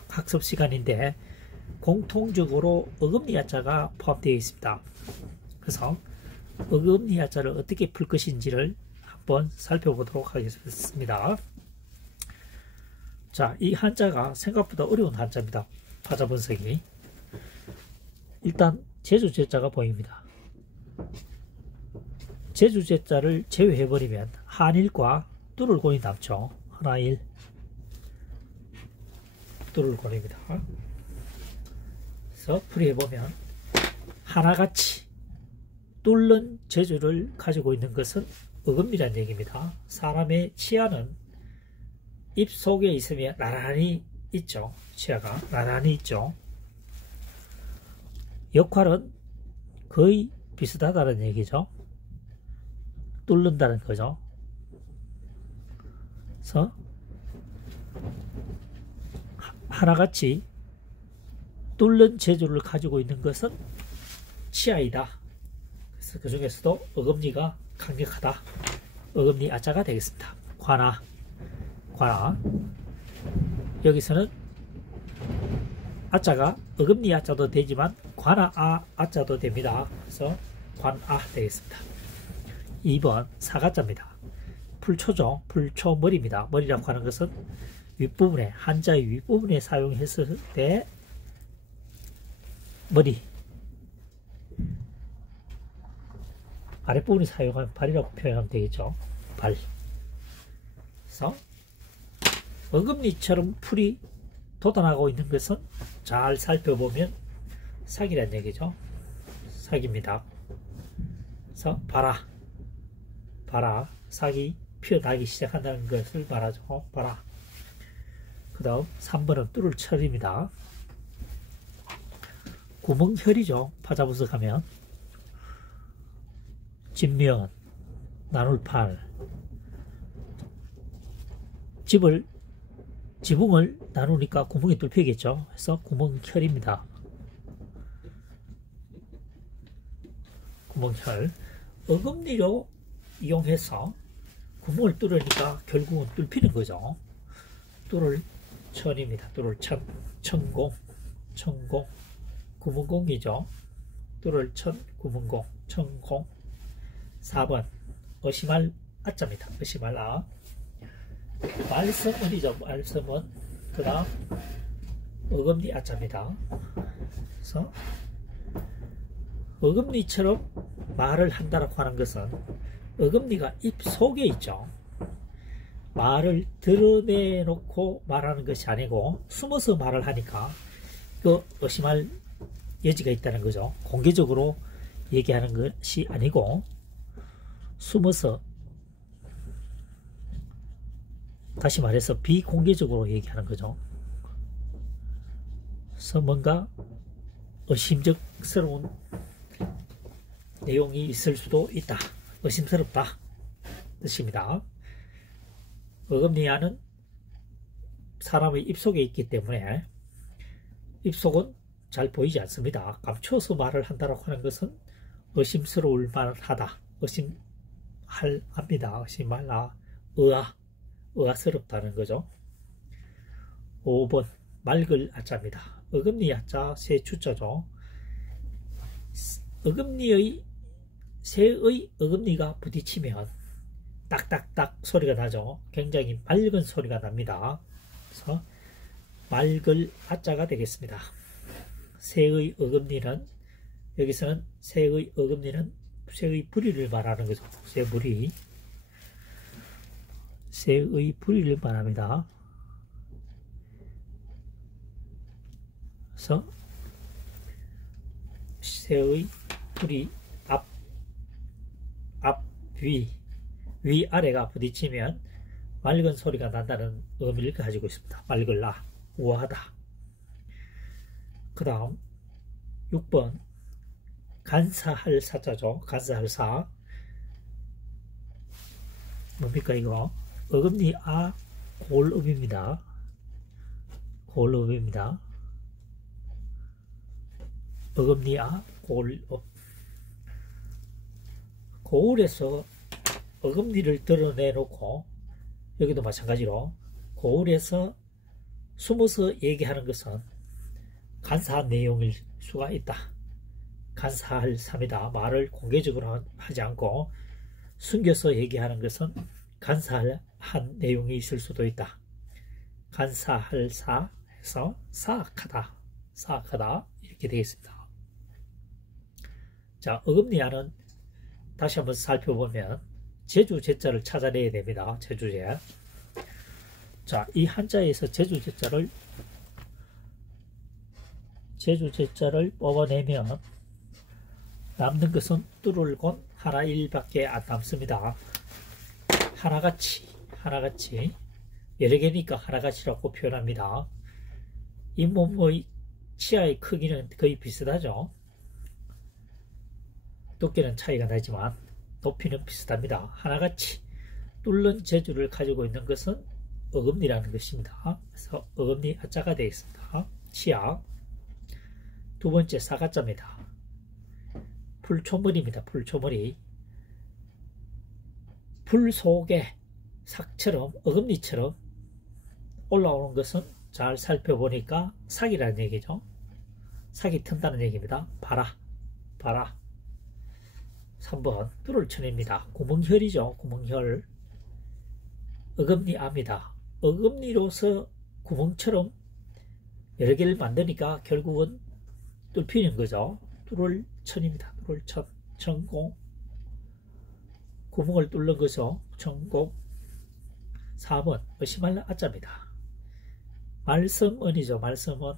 학습 시간인데 공통적으로 어금니아자가 포함되어 있습니다. 그래서 어금니아자를 어떻게 풀 것인지를 한번 살펴보도록 하겠습니다. 자, 이 한자가 생각보다 어려운 한자입니다. 파자 분석이. 일단 제주제자가 보입니다. 제주제자를 제외해버리면 한일과 뚫을곤이 남죠. 하나일 뚫을곤입니다. 그래서 풀이해보면 하나같이 뚫는 재주를 가지고 있는 것은 어금니라는 얘기입니다. 사람의 치아는 입 속에 있으면 나란히 있죠. 치아가 나란히 있죠. 역할은 거의 비슷하다는 얘기죠. 뚫는다는 거죠. 그래서 하나같이 뚫는 재주를 가지고 있는 것은 치아이다. 그래서 그 중에서도 어금니가 강력하다. 어금니 아자가 되겠습니다. 관아. 여기서는 아자가 어금니 아자도 되지만 관아 아자도 됩니다. 그래서 관아 되겠습니다. 2번 사가자입니다. 풀초죠. 풀초 머리입니다. 머리라고 하는 것은 윗부분에, 한자의 윗부분에 사용했을 때 머리, 아랫부분에 사용한 발이라고 표현하면 되겠죠. 발. 그래서 어금니처럼 풀이 돋아나고 있는 것은 잘 살펴보면 사기란 얘기죠. 사기입니다. 그래서 봐라, 사기 피어나기 시작한다는 것을 말하죠. 봐라. 그 다음 3번은 뚫을 철입니다. 구멍혈이죠. 파자부스 가면 진면, 나눌팔, 지붕을 나누니까 구멍이 뚫히겠죠. 그래서 구멍혈입니다. 구멍혈. 어금니로 이용해서 구멍을 뚫으니까 결국은 뚫히는 거죠. 뚫을 천입니다. 뚫을 천, 천공, 구멍공이죠. 뚫을 천, 구멍공, 천공. 4번 어시말 아자입니다. 어시말 아. 말씀은이죠. 말씀은. 그 다음 어금니 아자입니다. 그래서 어금니처럼 말을 한다라고 하는 것은 어금니가 입 속에 있죠. 말을 드러내놓고 말하는 것이 아니고 숨어서 말을 하니까 그 의심할 여지가 있다는 거죠. 공개적으로 얘기하는 것이 아니고 숨어서, 다시 말해서 비공개적으로 얘기하는 거죠. 그래서 뭔가 의심적스러운 내용이 있을 수도 있다. 의심스럽다 뜻입니다. 어금니아는 사람의 입속에 있기 때문에 입속은 잘 보이지 않습니다. 감춰서 말을 한다고 하는 것은 의심스러울 만하다. 의심합니다. 의심말라. 의아스럽다는 거죠. 5번 맑을 아자입니다. 어금니 아자 새 주자죠. 새의 어금니가 부딪히면 딱딱딱 소리가 나죠. 굉장히 맑은 소리가 납니다. 그래서 맑을 아자가 되겠습니다. 새의 어금니는, 여기서는 새의 어금니는 새의 부리를 말하는 거죠. 새의 부리를 말합니다. 그래서 새의 부리 위 아래가 부딪히면 맑은 소리가 난다는 의미를 가지고 있습니다. 맑을라, 우아하다. 그 다음 6번 간사할 사자죠. 간사할 사. 뭡니까 이거? 어금니 아 골읍입니다. 골읍입니다. 어금니 아 골읍. 고을에서 어금니를 드러내놓고, 여기도 마찬가지로 고을에서 숨어서 얘기하는 것은 간사한 내용일 수가 있다. 간사할 삼이다. 말을 공개적으로 하지 않고 숨겨서 얘기하는 것은 간사한 내용이 있을 수도 있다. 간사할 사 해서 사악하다 이렇게 되겠습니다. 자, 어금니아는 다시 한번 살펴보면 제주 제자를 찾아내야 됩니다. 제주제. 자, 이 한자에서 제주 제자를 뽑아내면 남는 것은 뚫을 곤 하나 일밖에 안 남습니다. 하나같이 여러 개니까 하나같이라고 표현합니다. 잇몸의 치아의 크기는 거의 비슷하죠. 두께는 차이가 나지만 높이는 비슷합니다. 하나같이 뚫는 재주를 가지고 있는 것은 어금니라는 것입니다. 그래서 어금니 아자가 되겠습니다. 치약. 두 번째 사가자입니다. 풀초머리입니다. 풀초머리. 풀 속에 삭처럼 어금니처럼 올라오는 것은 잘 살펴보니까 삭이라는 얘기죠. 삭이 튼다는 얘기입니다. 봐라. 3번 뚫을 천입니다. 구멍혈이죠. 구멍혈. 어금니아입니다. 어금니로서 구멍처럼 여러 개를 만드니까 결국은 뚫히는 거죠. 뚫을 천입니다. 뚫을 천. 천공. 구멍을 뚫는 거죠. 천공. 4번 의심할 아자입니다. 말썽언이죠. 말썽언.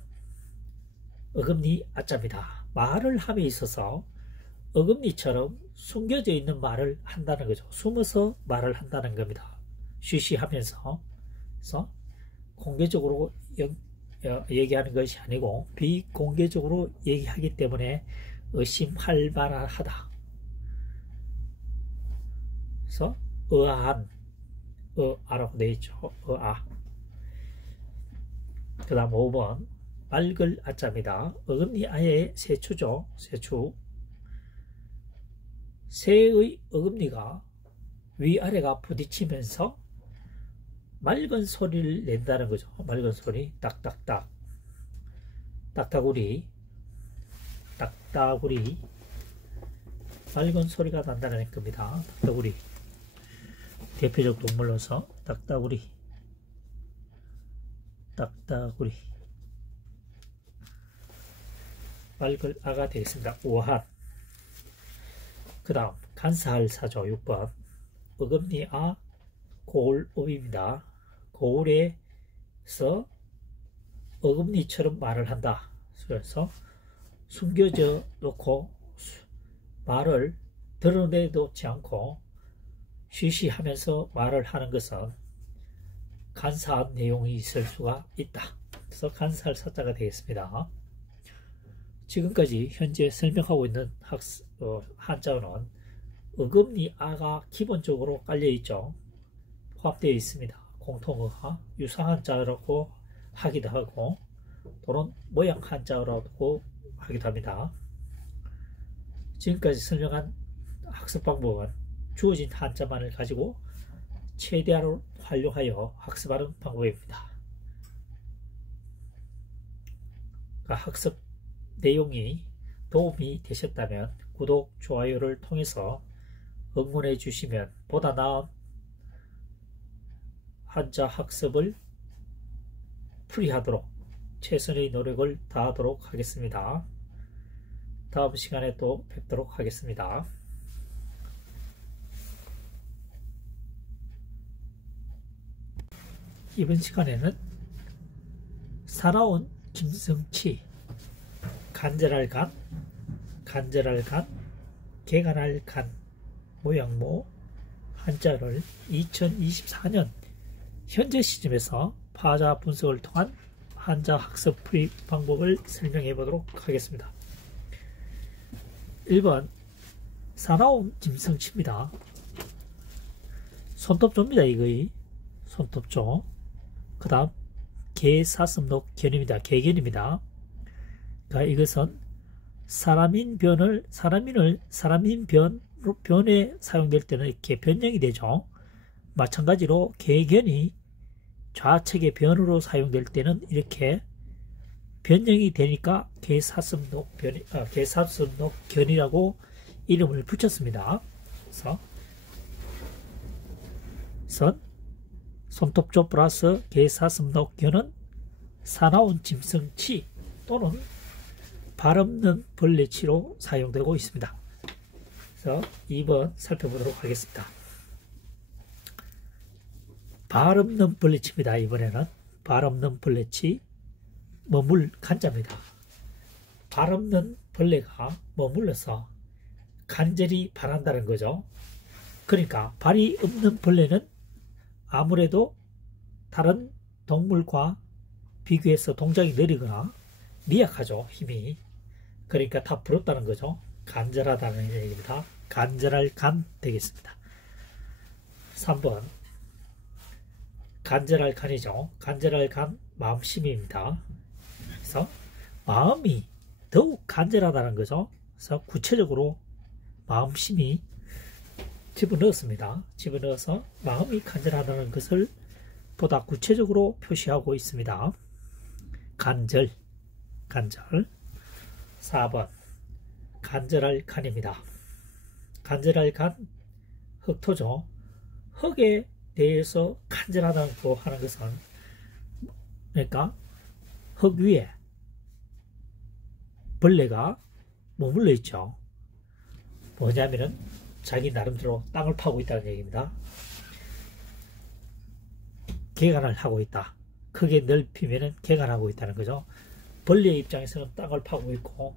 어금니 아자입니다. 말을 함에 있어서 어금니처럼 숨겨져 있는 말을 한다는 거죠. 숨어서 말을 한다는 겁니다. 쉬쉬하면서. 그래서 공개적으로 얘기하는 것이 아니고 비공개적으로 얘기하기 때문에 의심할 만하다. 그래서 의아한, 의아라고 되어 있죠. 의아. 그 다음 5번 맑을 아자입니다. 어금니 아의 세추죠. 세추. 새의 어금니가 위아래가 부딪히면서 맑은 소리를 낸다는 거죠. 맑은 소리. 딱딱딱. 딱따구리. 딱따구리. 맑은 소리가 난다는 겁니다. 딱따구리. 대표적 동물로서 딱따구리. 딱따구리. 맑을 아가 되겠습니다. 우한. 그 다음 간사할 사조 6번 어금니아 고울읍입니다. 고울에서 어금니처럼 말을 한다. 그래서 숨겨져 놓고 말을 드러내놓지 않고 쉬쉬하면서 말을 하는 것은 간사한 내용이 있을 수가 있다. 그래서 간사할 사자가 되겠습니다. 지금까지 현재 설명하고 있는 한자어는 어금니 아가 기본적으로 깔려있죠. 포함되어 있습니다. 공통어가 유사한 자라고 하기도 하고 또는 모양 한자어라고 하기도 합니다. 지금까지 설명한 학습 방법은 주어진 한자만을 가지고 최대한 활용하여 학습하는 방법입니다. 학습 내용이 도움이 되셨다면 구독, 좋아요를 통해서 응원해 주시면 보다 나은 한자 학습을 풀이하도록 최선의 노력을 다하도록 하겠습니다. 다음 시간에 또 뵙도록 하겠습니다. 이번 시간에는 사나운 김성치 간절할 간, 간절할 간, 개간할 간, 모양모 한자를 2024년 현재 시점에서 파자 분석을 통한 한자 학습 풀이 방법을 설명해 보도록 하겠습니다. 1번 사나운 김성치입니다. 손톱조입니다. 이거의 손톱조. 그 다음 개사슴록 견입니다. 개견입니다. 그러니까 이것은 사람인 변에 사용될 때는 이렇게 변형이 되죠. 마찬가지로 개견이 좌측의 변으로 사용될 때는 이렇게 변형이 되니까 개사슴록 견이라고 이름을 붙였습니다. 그래서 손톱조 플러스 개사슴록 견은 사나운 짐승치 또는 발 없는 벌레치로 사용되고 있습니다. 그래서 2번 살펴보도록 하겠습니다. 발 없는 벌레치입니다. 이번에는 발 없는 벌레치 머물 간자입니다. 발 없는 벌레가 머물러서 간절히 바란다는 거죠. 그러니까 발이 없는 벌레는 아무래도 다른 동물과 비교해서 동작이 느리거나 미약하죠. 힘이. 그러니까 다 부럽다는 거죠. 간절하다는 얘기입니다. 간절할 간 되겠습니다. 3번 간절할 간이죠. 간절할 간 마음심입니다. 그래서 마음이 더욱 간절하다는 거죠. 그래서 구체적으로 마음심이 집어넣었습니다. 집어넣어서 마음이 간절하다는 것을 보다 구체적으로 표시하고 있습니다. 간절, 간절. 4번 간절할 간입니다. 간절할 간, 흑토죠. 흙에 대해서 간절하다고 하는 것은, 그러니까 흙 위에 벌레가 머물러 있죠. 뭐냐면은 자기 나름대로 땅을 파고 있다는 얘기입니다. 개간을 하고 있다. 크게 넓히면은 개간하고 있다는 거죠. 벌레의 입장에서는 땅을 파고 있고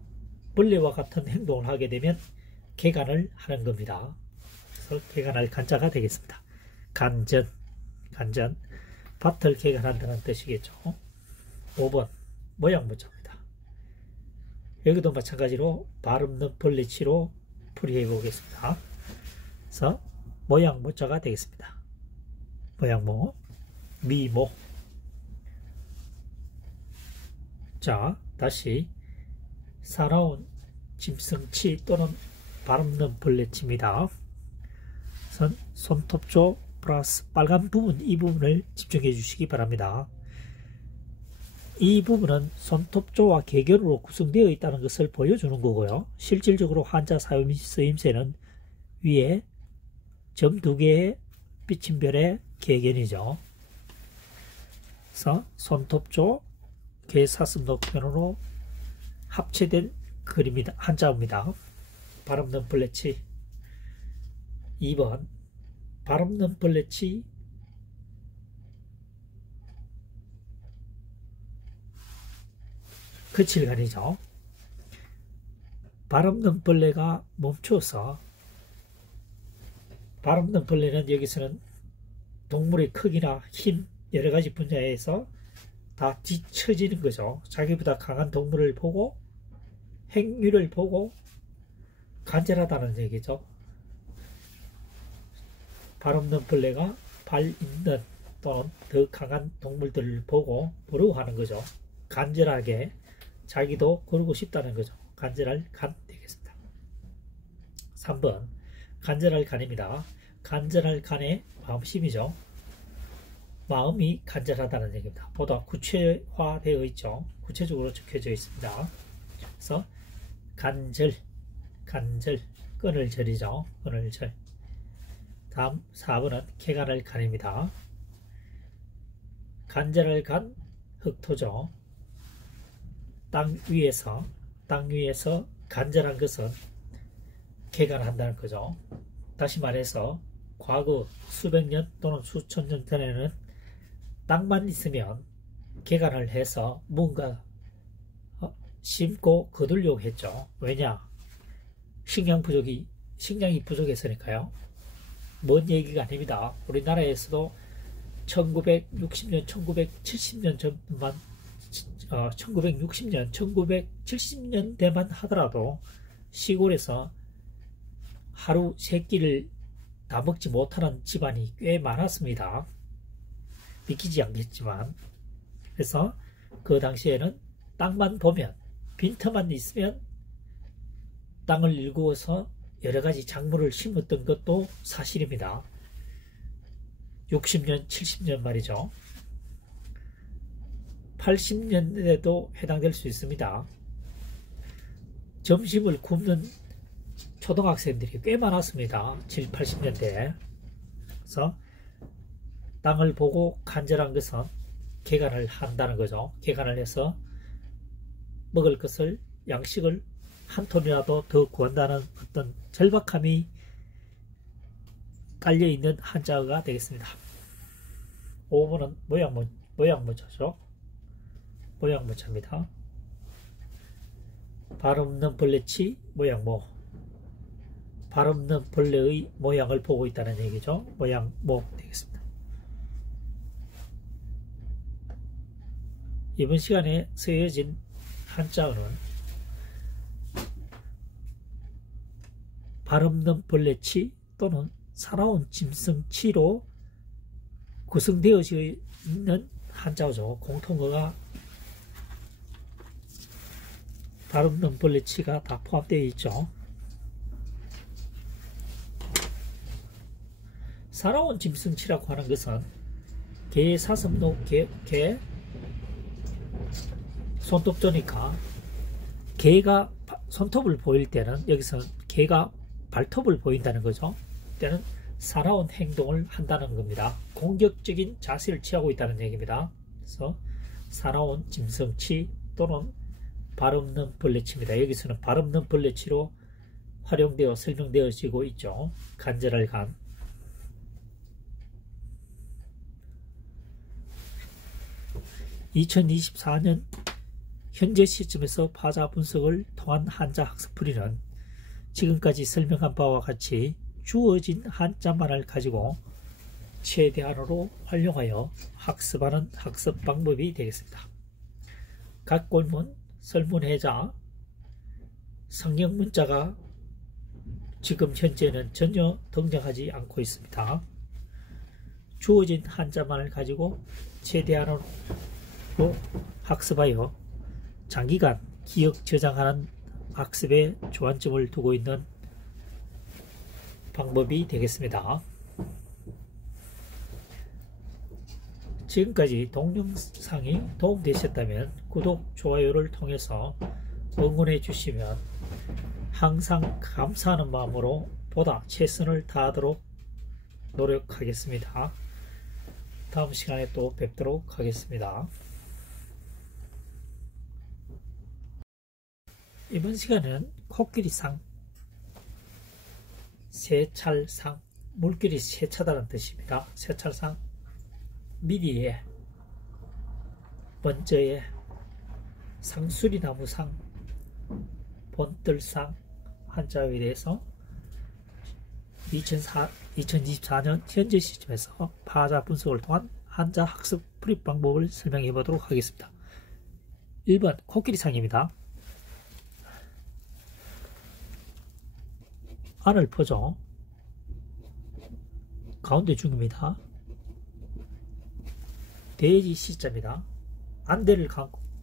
벌레와 같은 행동을 하게 되면 개간을 하는 겁니다. 그래서 개간할 간자가 되겠습니다. 간전, 간전, 밭을 개간한다는 뜻이겠죠. 5번 모양문자입니다. 여기도 마찬가지로 발음는 벌레치로 풀이해 보겠습니다. 그래서 모양문자가 되겠습니다. 모양모, 미모. 자, 다시 사나운 짐승치 또는 발음는 벌레치입니다. 손톱조 플러스 빨간 부분, 이 부분을 집중해 주시기 바랍니다. 이 부분은 손톱조와 개견으로 구성되어 있다는 것을 보여주는 거고요. 실질적으로 한자 사용 쓰임새는 위에 점 2개의 비침별의 개견이죠. 그래서 손톱조, 개사슴 녹변으로 합체된 글입니다. 한자입니다. 발음는 벌레치. 2번 발음는 벌레치 그칠간이죠. 발음는 벌레가 멈춰서, 발음는 벌레는 여기서는 동물의 크기나 힘 여러가지 분야에서 다 뒤처지는 거죠. 자기보다 강한 동물을 보고 행위를 보고 간절하다는 얘기죠. 발 없는 벌레가 발 있는 또는 더 강한 동물들을 보고 부러워하는 거죠. 간절하게 자기도 그러고 싶다는 거죠. 간절할 간 되겠습니다. 3번 간절할 간입니다. 간절할 간의 마음심이죠. 마음이 간절하다는 얘기입니다. 보다 구체화되어 있죠. 구체적으로 적혀져 있습니다. 그래서 간절, 간절, 끈을 절이죠. 끈을 절. 다음 4번은 개간할 간입니다. 간절할 간, 흑토죠. 땅 위에서 간절한 것은 개간한다는 거죠. 다시 말해서 과거 수백 년 또는 수천 년 전에는 땅만 있으면 개간을 해서 뭔가 심고 거두려고 했죠. 왜냐? 식량이 부족했으니까요. 먼 얘기가 아닙니다. 우리나라에서도 1960년, 1970년 전만 1960년, 1970년대만 하더라도 시골에서 하루 3끼를 다 먹지 못하는 집안이 꽤 많았습니다. 믿기지 않겠지만. 그래서 그 당시에는 땅만 보면, 빈터만 있으면 땅을 일구어서 여러가지 작물을 심었던 것도 사실입니다. 60년, 70년 말이죠. 80년대에도 해당될 수 있습니다. 점심을 굶는 초등학생들이 꽤 많았습니다. 7, 80년대. 그래서 땅을 보고 간절한 것은 개간을 한다는 거죠. 개간을 해서 먹을 것을, 양식을 한 톤이라도 더 구한다는 어떤 절박함이 깔려있는 한자어가 되겠습니다. 5번은 모양문자죠. 모양문자입니다. 발 없는 벌레치 모양모. 발 없는 벌레의 모양을 보고 있다는 얘기죠. 모양모 되겠습니다. 이번 시간에 쓰여진 한자어는 발없는 벌레치 또는 살아온 짐승치로 구성되어 있는 한자어죠. 공통어가 발없는 벌레치가 다 포함되어 있죠. 살아온 짐승치라고 하는 것은 개의 사슴도 개 손톱조니까 개가 손톱을 보일 때는 여기서 개가 발톱을 보인다는 거죠. 때는 살아온 행동을 한다는 겁니다. 공격적인 자세를 취하고 있다는 얘기입니다. 그래서 살아온 짐승치 또는 발없는 벌레치입니다. 여기서는 발없는 벌레치로 활용되어 설명되어지고 있죠. 간절할 간. (2024년) 현재 시점에서 파자 분석을 통한 한자 학습풀이는 지금까지 설명한 바와 같이 주어진 한자만을 가지고 최대한으로 활용하여 학습하는 학습 방법이 되겠습니다. 각골문, 설문해자, 성형문자가 지금 현재는 전혀 등장하지 않고 있습니다. 주어진 한자만을 가지고 최대한으로 학습하여 장기간 기억 저장하는 학습에 주안점을 두고 있는 방법이 되겠습니다. 지금까지 동영상이 도움되셨다면 구독, 좋아요를 통해서 응원해 주시면 항상 감사하는 마음으로 보다 최선을 다하도록 노력하겠습니다. 다음 시간에 또 뵙도록 하겠습니다. 이번 시간은 코끼리상, 세찰상, 물길이 세차다는 뜻입니다. 세찰상, 미리에, 먼저에, 상수리나무상, 본뜰상 한자에 대해서 2024년 현재 시점에서 파자 분석을 통한 한자 학습 풀이 방법을 설명해 보도록 하겠습니다. 1번 코끼리상입니다. 안을 퍼죠. 가운데 중입니다. 돼지 시자입니다. 안대를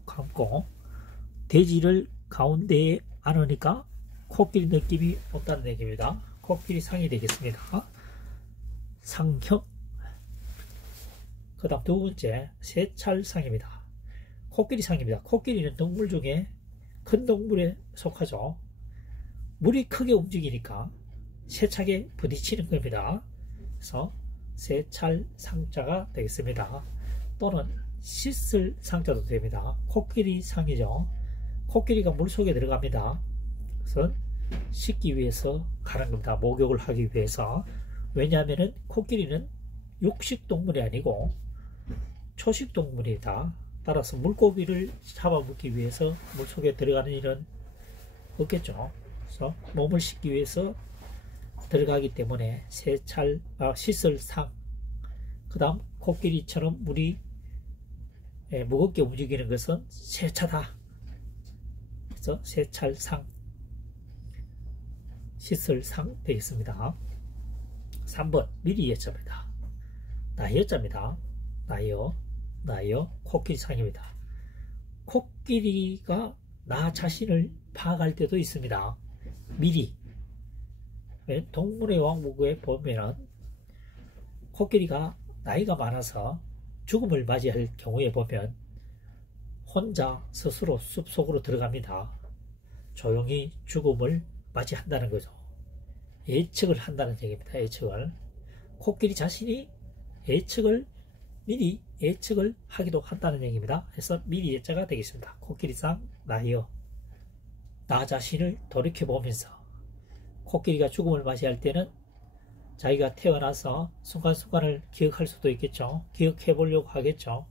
감고 돼지를 가운데에 안으니까 코끼리 느낌이 없다는 얘기입니다. 코끼리 상이 되겠습니다. 상형. 그 다음 두 번째 세찰상입니다. 코끼리 상입니다. 코끼리는 동물 중에 큰 동물에 속하죠. 물이 크게 움직이니까 세차게 부딪히는 겁니다. 그래서 세찰 상자가 되겠습니다. 또는 씻을 상자도 됩니다. 코끼리 상이죠. 코끼리가 물속에 들어갑니다. 그래서 씻기 위해서 가는 겁니다. 목욕을 하기 위해서. 왜냐하면 코끼리는 육식동물이 아니고 초식동물이다. 따라서 물고기를 잡아먹기 위해서 물속에 들어가는 일은 없겠죠. 그래서 몸을 씻기 위해서 들어가기 때문에 씻을 상. 그 다음 코끼리처럼 물이 무겁게 움직이는 것은 세차다. 그래서 세찰상, 씻을 상 되겠습니다. 3번 미리 예자입니다. 나여자입니다. 나여 코끼리상입니다. 코끼리가 나 자신을 파악할 때도 있습니다. 미리. 동물의 왕국에 보면은 코끼리가 나이가 많아서 죽음을 맞이할 경우에 보면 혼자 스스로 숲속으로 들어갑니다. 조용히 죽음을 맞이한다는 거죠. 예측을 한다는 얘기입니다. 예측을. 코끼리 자신이 미리 예측을 하기도 한다는 얘기입니다. 그래서 미리 예자가 되겠습니다. 코끼리상 나여. 나 자신을 돌이켜보면서 코끼리가 죽음을 맞이할 때는 자기가 태어나서 순간순간을 기억할 수도 있겠죠. 기억해 보려고 하겠죠.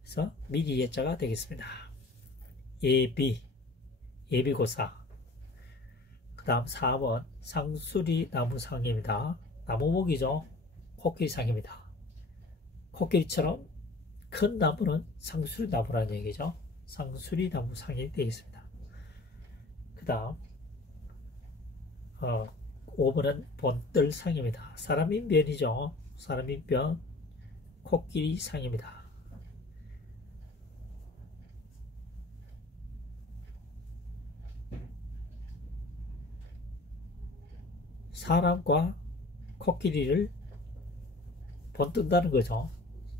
그래서 미리 예자가 되겠습니다. 예비고사. 그 다음 4번 상수리 나무상입니다. 나무목이죠. 코끼리상입니다. 코끼리처럼 큰 나무는 상수리 나무라는 얘기죠. 상수리 나무상이 되겠습니다. 그 다음 5번은 본뜰상입니다. 사람인변이죠. 사람인변 코끼리상입니다. 사람과 코끼리를 본뜬다는 거죠.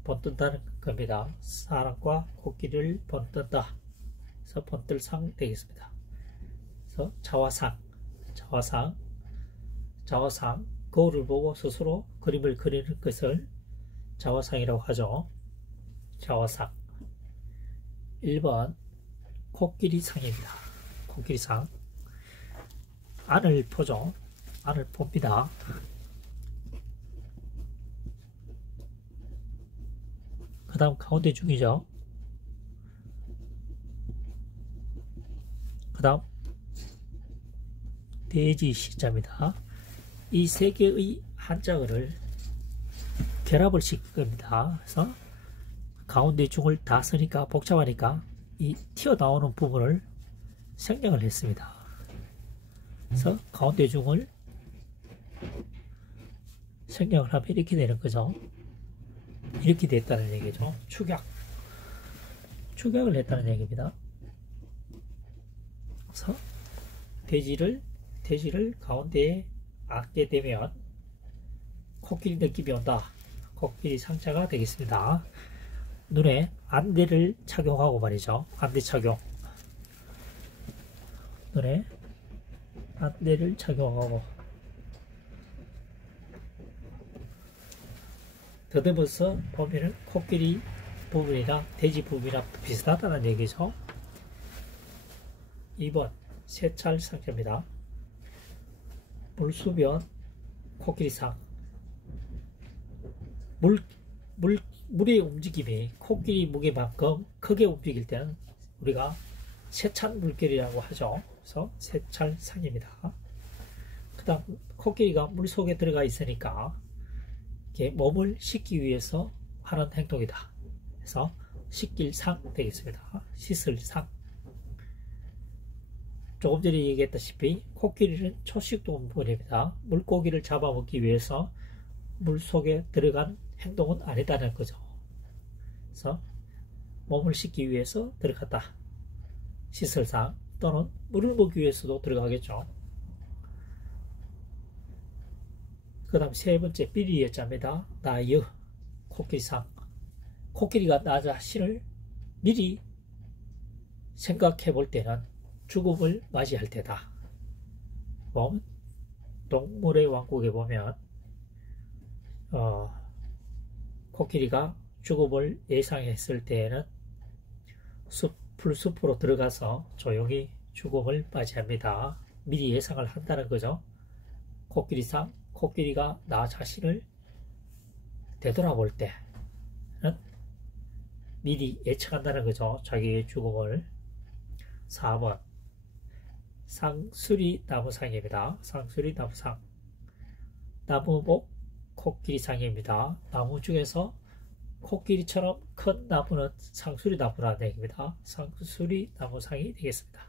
본뜬다는 겁니다. 사람과 코끼리를 본뜬다. 그래서 본뜰상 되겠습니다. 그래서 자화상, 거울을 보고 스스로 그림을 그리는 것을 자화상이라고 하죠. 자화상. 1번 코끼리상입니다. 코끼리상. 안을 보죠. 안을 봅니다. 그 다음 가운데 중이죠. 그 다음 돼지 시자입니다. 이 세 개의 한자어를 결합을 시킬 겁니다. 그래서 가운데 중을 다 쓰니까 복잡하니까 이 튀어나오는 부분을 생략을 했습니다. 그래서 가운데 중을 생략을 하면 이렇게 되는 거죠. 이렇게 됐다는 얘기죠. 축약을 했다는 얘기입니다. 그래서 돼지를 가운데에 앉게 되면 코끼리 느낌이 온다. 코끼리 상자가 되겠습니다. 눈에 안대를 착용하고 말이죠. 안대 착용. 눈에 안대를 착용하고 더듬어서 보면은 코끼리 부분이나 돼지 부분이나 비슷하다는 얘기죠. 2번 세찰 상자입니다. 물수변 코끼리상. 물의 움직임이 코끼리 무게만큼 크게 움직일 때는 우리가 세찬 물결이라고 하죠. 그래서 세찰상입니다. 그 다음 코끼리가 물속에 들어가 있으니까 이렇게 몸을 씻기 위해서 하는 행동이다. 그래서 씻길 상 되겠습니다. 씻을 상. 조금 전에 얘기했다시피 코끼리는 초식동물입니다. 물고기를 잡아먹기 위해서 물속에 들어간 행동은 아니다는 거죠. 그래서 몸을 씻기 위해서 들어갔다. 씻을 상 또는 물을 먹기 위해서도 들어가겠죠. 그 다음 세 번째 비리여자입니다. 나여 코끼리상. 코끼리가 나 자신을 미리 생각해 볼 때는 죽음을 맞이할 때다. 동물의 왕국에 보면 코끼리가 죽음을 예상했을 때에는 풀숲으로 들어가서 조용히 죽음을 맞이합니다. 미리 예상을 한다는 거죠. 코끼리상, 코끼리가 나 자신을 되돌아볼 때는 미리 예측한다는 거죠. 자기의 죽음을. 4번 상수리 나무상입니다. 상수리 나무상. 나무목 코끼리상입니다. 나무 중에서 코끼리처럼 큰 나무는 상수리 나무라는 얘기입니다. 상수리 나무상이 되겠습니다.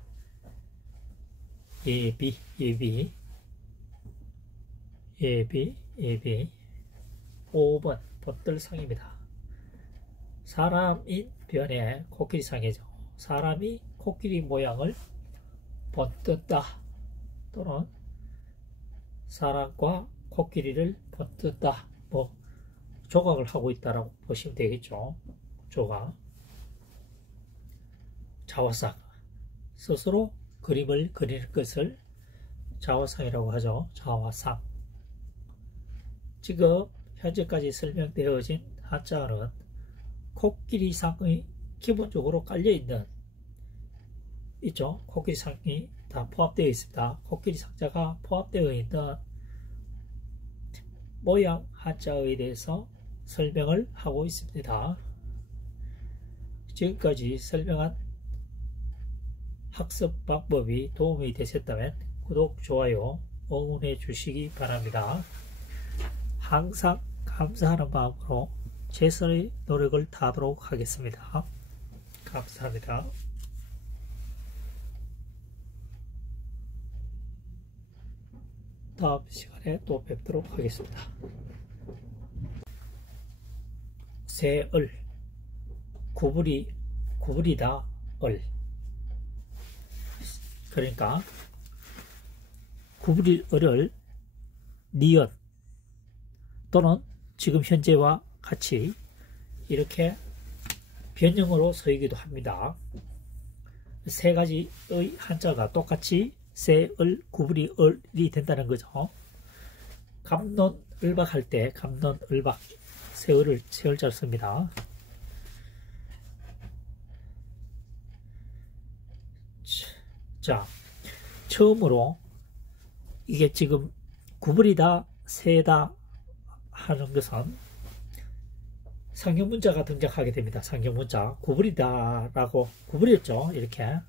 예비 5번 본뜰상입니다. 사람인 변에 코끼리상이죠. 사람이 코끼리 모양을 본뜬다 또는 사람과 코끼리를 본뜬다, 조각을 하고 있다라고 보시면 되겠죠. 조각. 자화상. 스스로 그림을 그리는 것을 자화상이라고 하죠. 자화상. 지금 현재까지 설명되어진 한자어는 코끼리상의 기본적으로 깔려있는 있죠. 코끼리상이 다 포함되어 있습니다. 코끼리 상자가 포함되어 있는 모양 한자어에 대해서 설명을 하고 있습니다. 지금까지 설명한 학습 방법이 도움이 되셨다면 구독, 좋아요, 응원해 주시기 바랍니다. 항상 감사하는 마음으로 최선의 노력을 다하도록 하겠습니다. 감사합니다. 다음 시간에 또 뵙도록 하겠습니다. 새을, 구부리다 을. 그러니까 구부릴 을을 니은 또는 지금 현재와 같이 이렇게 변형으로 쓰이기도 합니다. 세 가지의 한자가 똑같이 새을, 구부리, 을이 된다는 거죠. 감론, 을박 할 때 감론, 을박, 세을자를 씁니다. 자, 처음으로 이게 지금 구부리다, 세다 하는 것은 상형문자가 등장하게 됩니다. 상형문자. 구부리다라고 구부렸죠. 이렇게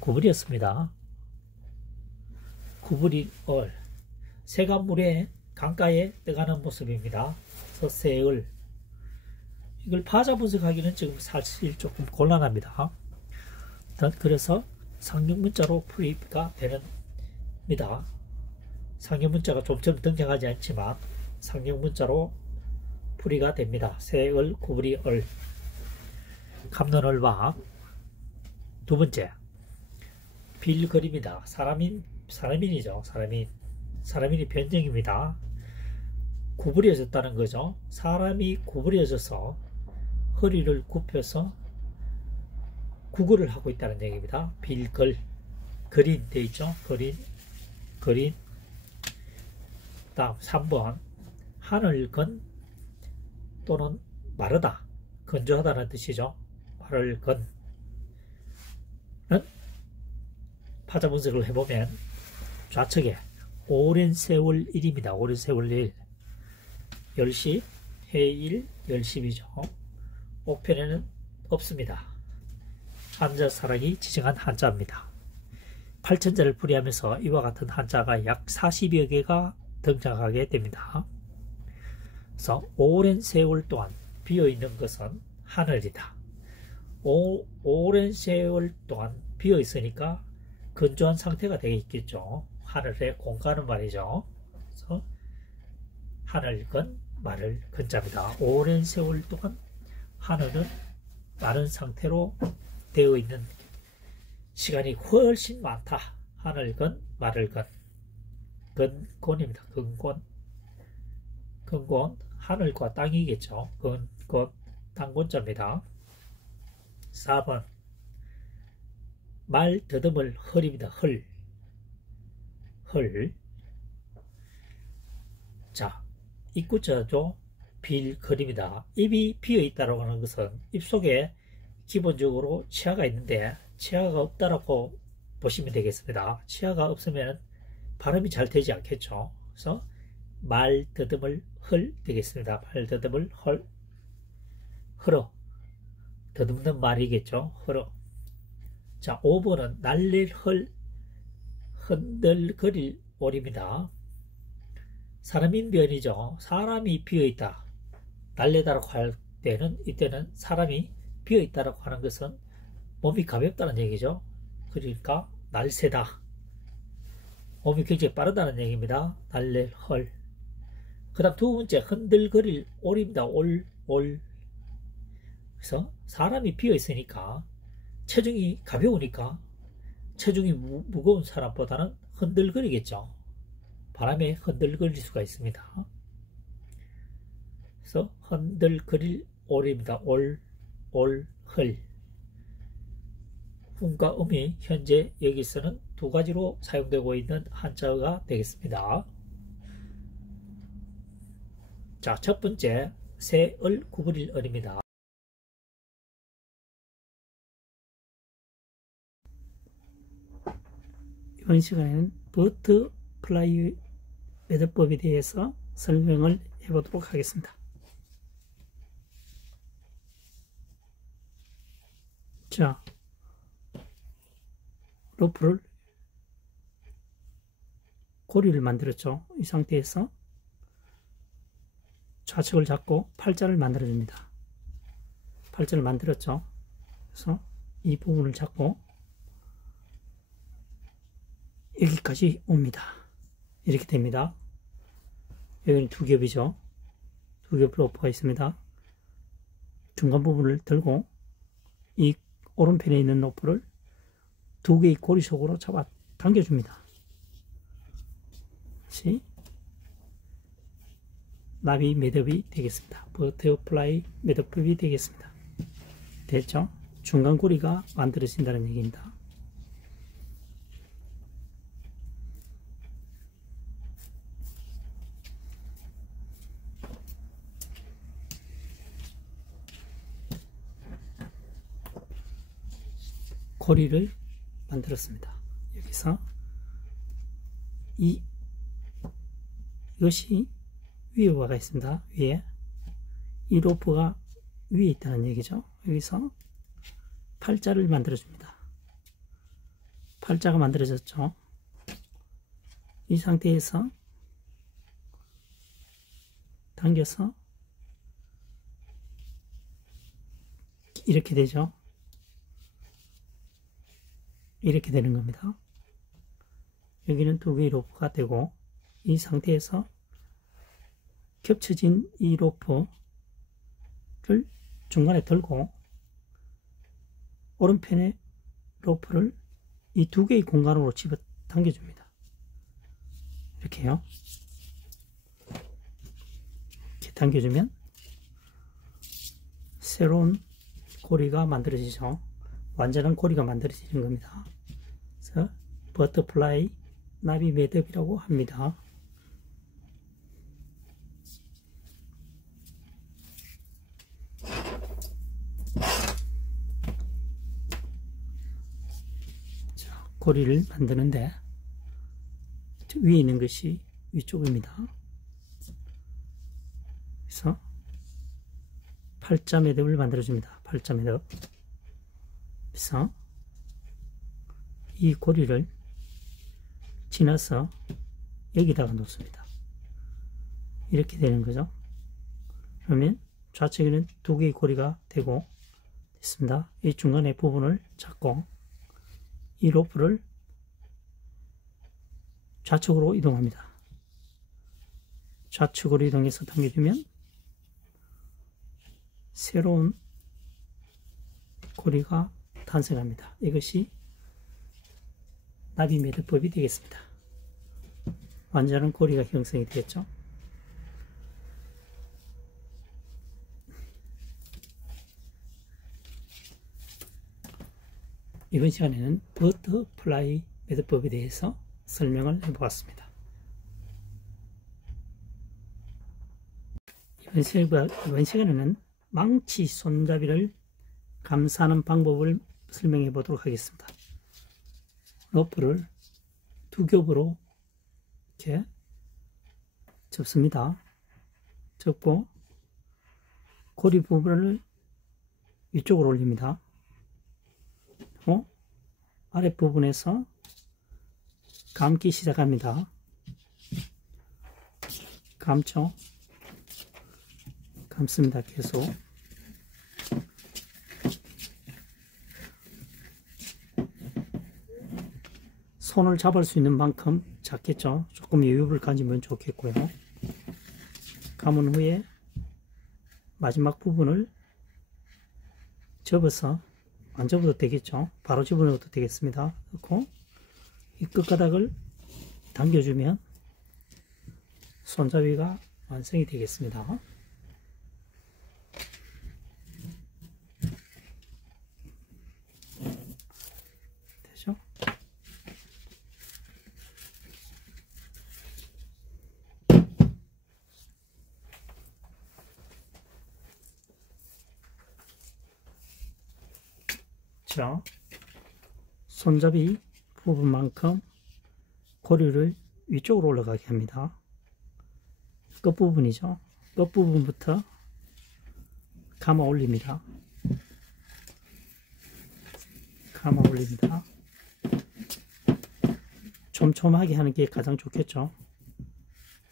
구부렸습니다. 구부린 얼. 새가 물에 강가에 떠가는 모습입니다. 그래서 새을. 이걸 파자 분석하기는 지금 사실 조금 곤란합니다. 그래서 상형문자로 풀이가 됩니다. 상형문자가 좀처럼 등장하지 않지만 상형문자로 풀이가 됩니다. 새을, 구부리, 얼. 감론을박. 두 번째, 빌거립니다. 사람인이죠. 사람인이 변형입니다. 구부려졌다는 거죠. 사람이 구부려져서 허리를 굽혀서 구걸을 하고 있다는 얘기입니다. 빌걸, 거린 되어 있죠. 거린. 다음 3번, 하늘건 또는 마르다, 건조하다는 뜻이죠. 하늘건. 파자 분석을 해보면 좌측에 오랜 세월 일입니다. 오랜 세월 일. 10시, 해일, 열심이죠. 옥편에는 없습니다. 한자사랑이 지정한 한자입니다. 8천자를 풀이하면서 이와 같은 한자가 약 40여 개가 등장하게 됩니다. 그래서 오랜 세월 동안 비어있는 것은 하늘이다. 오랜 세월 동안 비어있으니까 건조한 상태가 되어 있겠죠. 하늘에 공가는 말이죠. 그래서 하늘건, 말을 건자입니다. 오랜 세월 동안 하늘은 마른 상태로 되어 있는 시간이 훨씬 많다. 하늘건, 말을 건. 건곤입니다. 건곤, 하늘과 땅이겠죠. 건곤, 땅곤자입니다. 4번, 말 더듬을 헐입니다. 헐. 자, 입구자죠. 빌거립니다. 입이 비어있다고 하는 것은 입 속에 기본적으로 치아가 있는데 치아가 없다라고 보시면 되겠습니다. 치아가 없으면 발음이 잘 되지 않겠죠. 그래서 말 더듬을 헐 되겠습니다. 말 더듬을 헐어. 더듬는 말이겠죠. 헐어. 자, 5번은 날릴 흔들거릴 올입니다. 사람인 변이죠. 사람이 비어있다. 날래다라고 할 때는, 이때는 사람이 비어있다라고 하는 것은 몸이 가볍다는 얘기죠. 그러니까 날새다. 몸이 굉장히 빠르다는 얘기입니다. 날래, 헐. 그 다음 두 번째, 흔들거릴 올입니다. 올. 그래서 사람이 비어있으니까 체중이 가벼우니까 체중이 무거운 사람보다는 흔들거리겠죠. 바람에 흔들거릴 수가 있습니다. 그래서 흔들거릴 올입니다. 올, 헐. 음과 음이 현재 여기서는 두 가지로 사용되고 있는 한자가 되겠습니다. 자, 첫 번째, 새을, 구부릴 을입니다. 이번 시간에는 버터플라이 매듭법에 대해서 설명을 해보도록 하겠습니다. 자, 로프를 고리를 만들었죠. 이 상태에서 좌측을 잡고 팔자를 만들어 줍니다. 팔자를 만들었죠. 그래서 이 부분을 잡고 여기까지 옵니다. 이렇게 됩니다. 여기는 두 겹이죠. 두 겹 로프가 있습니다. 중간 부분을 들고 이 오른편에 있는 로프를 두 개의 고리 속으로 잡아 당겨줍니다. 다시 나비 매듭이 되겠습니다. 버터플라이 매듭법이 되겠습니다. 됐죠? 중간 고리가 만들어진다는 얘기입니다. 고리를 만들었습니다. 여기서 이것이 위에 와가 있습니다. 위에 이 로프가 위에 있다는 얘기죠. 여기서 팔자를 만들어 줍니다. 팔자가 만들어졌죠. 이 상태에서 당겨서 이렇게 되죠. 이렇게 되는 겁니다. 여기는 두 개의 로프가 되고 이 상태에서 겹쳐진 이 로프를 중간에 들고 오른편에 로프를 이 두 개의 공간으로 집어 당겨줍니다. 이렇게요. 이렇게 당겨주면 새로운 고리가 만들어지죠. 완전한 고리가 만들어지는 겁니다. 그래서 버터플라이 나비 매듭이라고 합니다. 자, 고리를 만드는데 위에 있는 것이 위쪽입니다. 그래서 팔자 매듭을 만들어줍니다. 팔자 매듭. 그래서 이 고리를 지나서 여기다가 놓습니다. 이렇게 되는 거죠. 그러면 좌측에는 두 개의 고리가 되고 있습니다. 이 중간의 부분을 잡고 이 로프를 좌측으로 이동합니다. 좌측으로 이동해서 당겨주면 새로운 고리가 탄생합니다. 이것이 나비 매듭법이 되겠습니다. 완전한 고리가 형성이 되겠죠. 이번 시간에는 버터플라이 매듭법에 대해서 설명을 해보았습니다. 이번 시간에는 망치 손잡이를 감싸는 방법을 설명해 보도록 하겠습니다. 로프를 두 겹으로 이렇게 접습니다. 접고 고리 부분을 위쪽으로 올립니다. 그리고 아랫부분에서 감기 시작합니다. 감죠. 감습니다. 계속. 손을 잡을 수 있는 만큼 잡겠죠. 조금 여유를 가지면 좋겠고요. 감은 후에 마지막 부분을 접어서 안 접어도 되겠죠. 바로 집어넣어도 되겠습니다. 그리고 이 끝가닥을 당겨주면 손잡이가 완성이 되겠습니다. 되죠? 자, 손잡이 부분만큼 고리를 위쪽으로 올라가게 합니다. 끝부분이죠. 끝부분부터 감아 올립니다. 감아 올립니다. 촘촘하게 하는 게 가장 좋겠죠.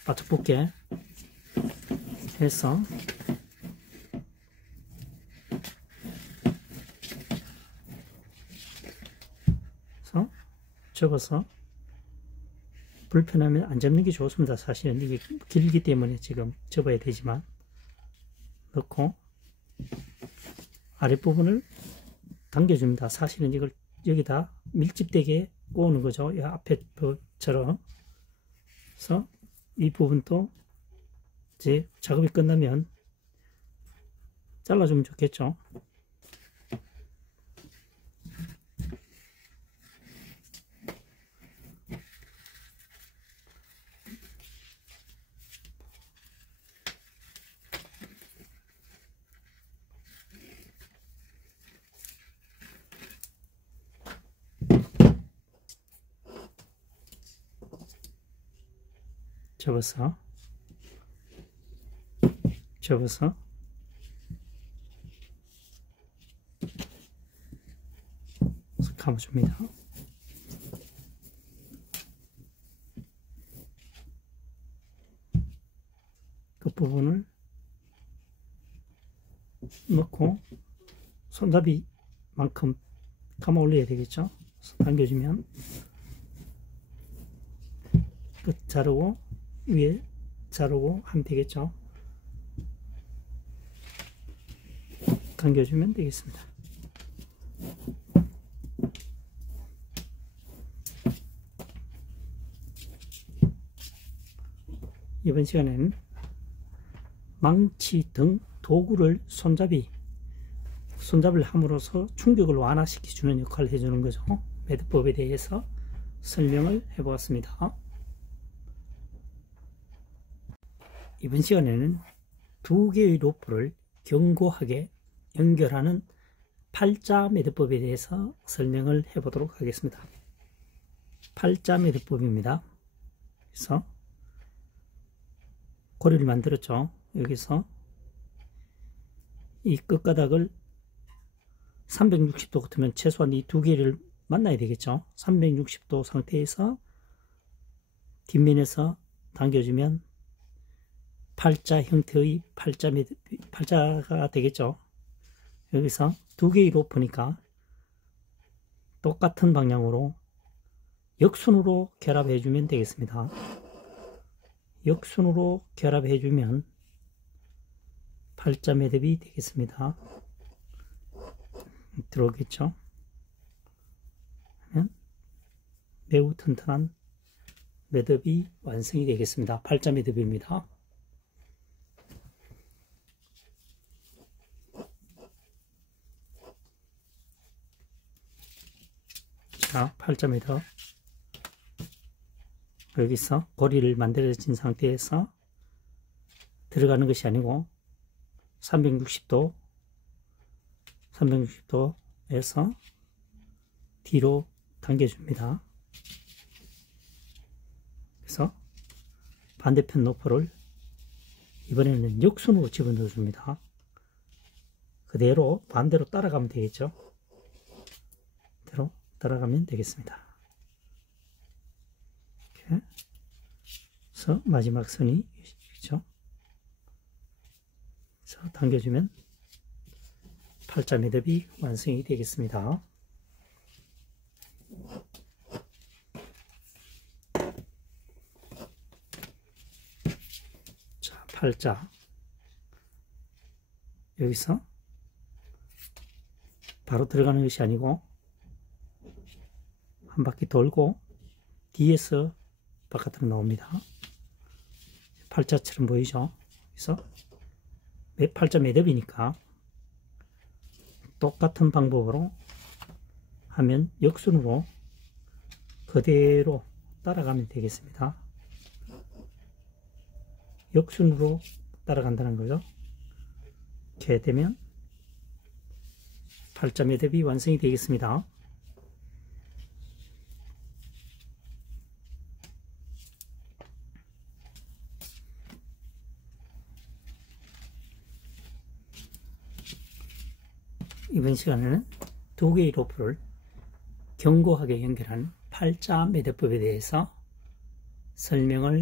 바짝 붙게 해서 접어서 불편하면 안 접는 게 좋습니다. 사실은 이게 길기 때문에 지금 접어야 되지만, 넣고 아랫부분을 당겨줍니다. 사실은 이걸 여기다 밀집되게 꼬는 거죠. 이 앞에 것처럼. 그래서 이 부분도 이제 작업이 끝나면 잘라주면 좋겠죠. 접어서 감아줍니다. 끝부분을 넣고 손잡이만큼 감아 올려야 되겠죠. 당겨주면 끝 자르고 위에 자르고 하면 되겠죠. 당겨주면 되겠습니다. 이번 시간에는 망치 등 도구를 손잡이를 함으로써 충격을 완화시켜주는 역할을 해주는 거죠. 매듭법에 대해서 설명을 해보았습니다. 이번 시간에는 두 개의 로프를 견고하게 연결하는 팔자 매듭법에 대해서 설명을 해보도록 하겠습니다. 팔자 매듭법입니다. 그래서 고리를 만들었죠. 여기서 이 끝가닥을 360도 같으면 최소한 이 두 개를 만나야 되겠죠. 360도 상태에서 뒷면에서 당겨주면 팔자 형태의 팔자가 되겠죠. 여기서 두 개의 로프니까 똑같은 방향으로 역순으로 결합해주면 되겠습니다. 역순으로 결합해주면 팔자 매듭이 되겠습니다. 들어오겠죠. 매우 튼튼한 매듭이 완성이 되겠습니다. 팔자 매듭입니다. 자, 팔자 매듭. 여기서 고리를 만들어진 상태에서 들어가는 것이 아니고 360도에서 뒤로 당겨줍니다. 그래서 반대편 로프를 이번에는 역순으로 집어넣어 줍니다. 그대로 반대로 따라가면 되겠죠. 그대로 따라가면 되겠습니다. 이렇게 해서 마지막 선이 있죠. 그래서 당겨주면 팔자 매듭이 완성이 되겠습니다. 자, 팔자 여기서 바로 들어가는 것이 아니고 한 바퀴 돌고 뒤에서 바깥으로 나옵니다. 팔자처럼 보이죠? 그래서 팔자 매듭이니까 똑같은 방법으로 하면 역순으로 그대로 따라가면 되겠습니다. 역순으로 따라간다는 거죠. 이렇게 되면 팔자 매듭이 완성이 되겠습니다. 이번 시간에는 두 개의 로프를 견고하게 연결하는 팔자 매듭법에 대해서 설명을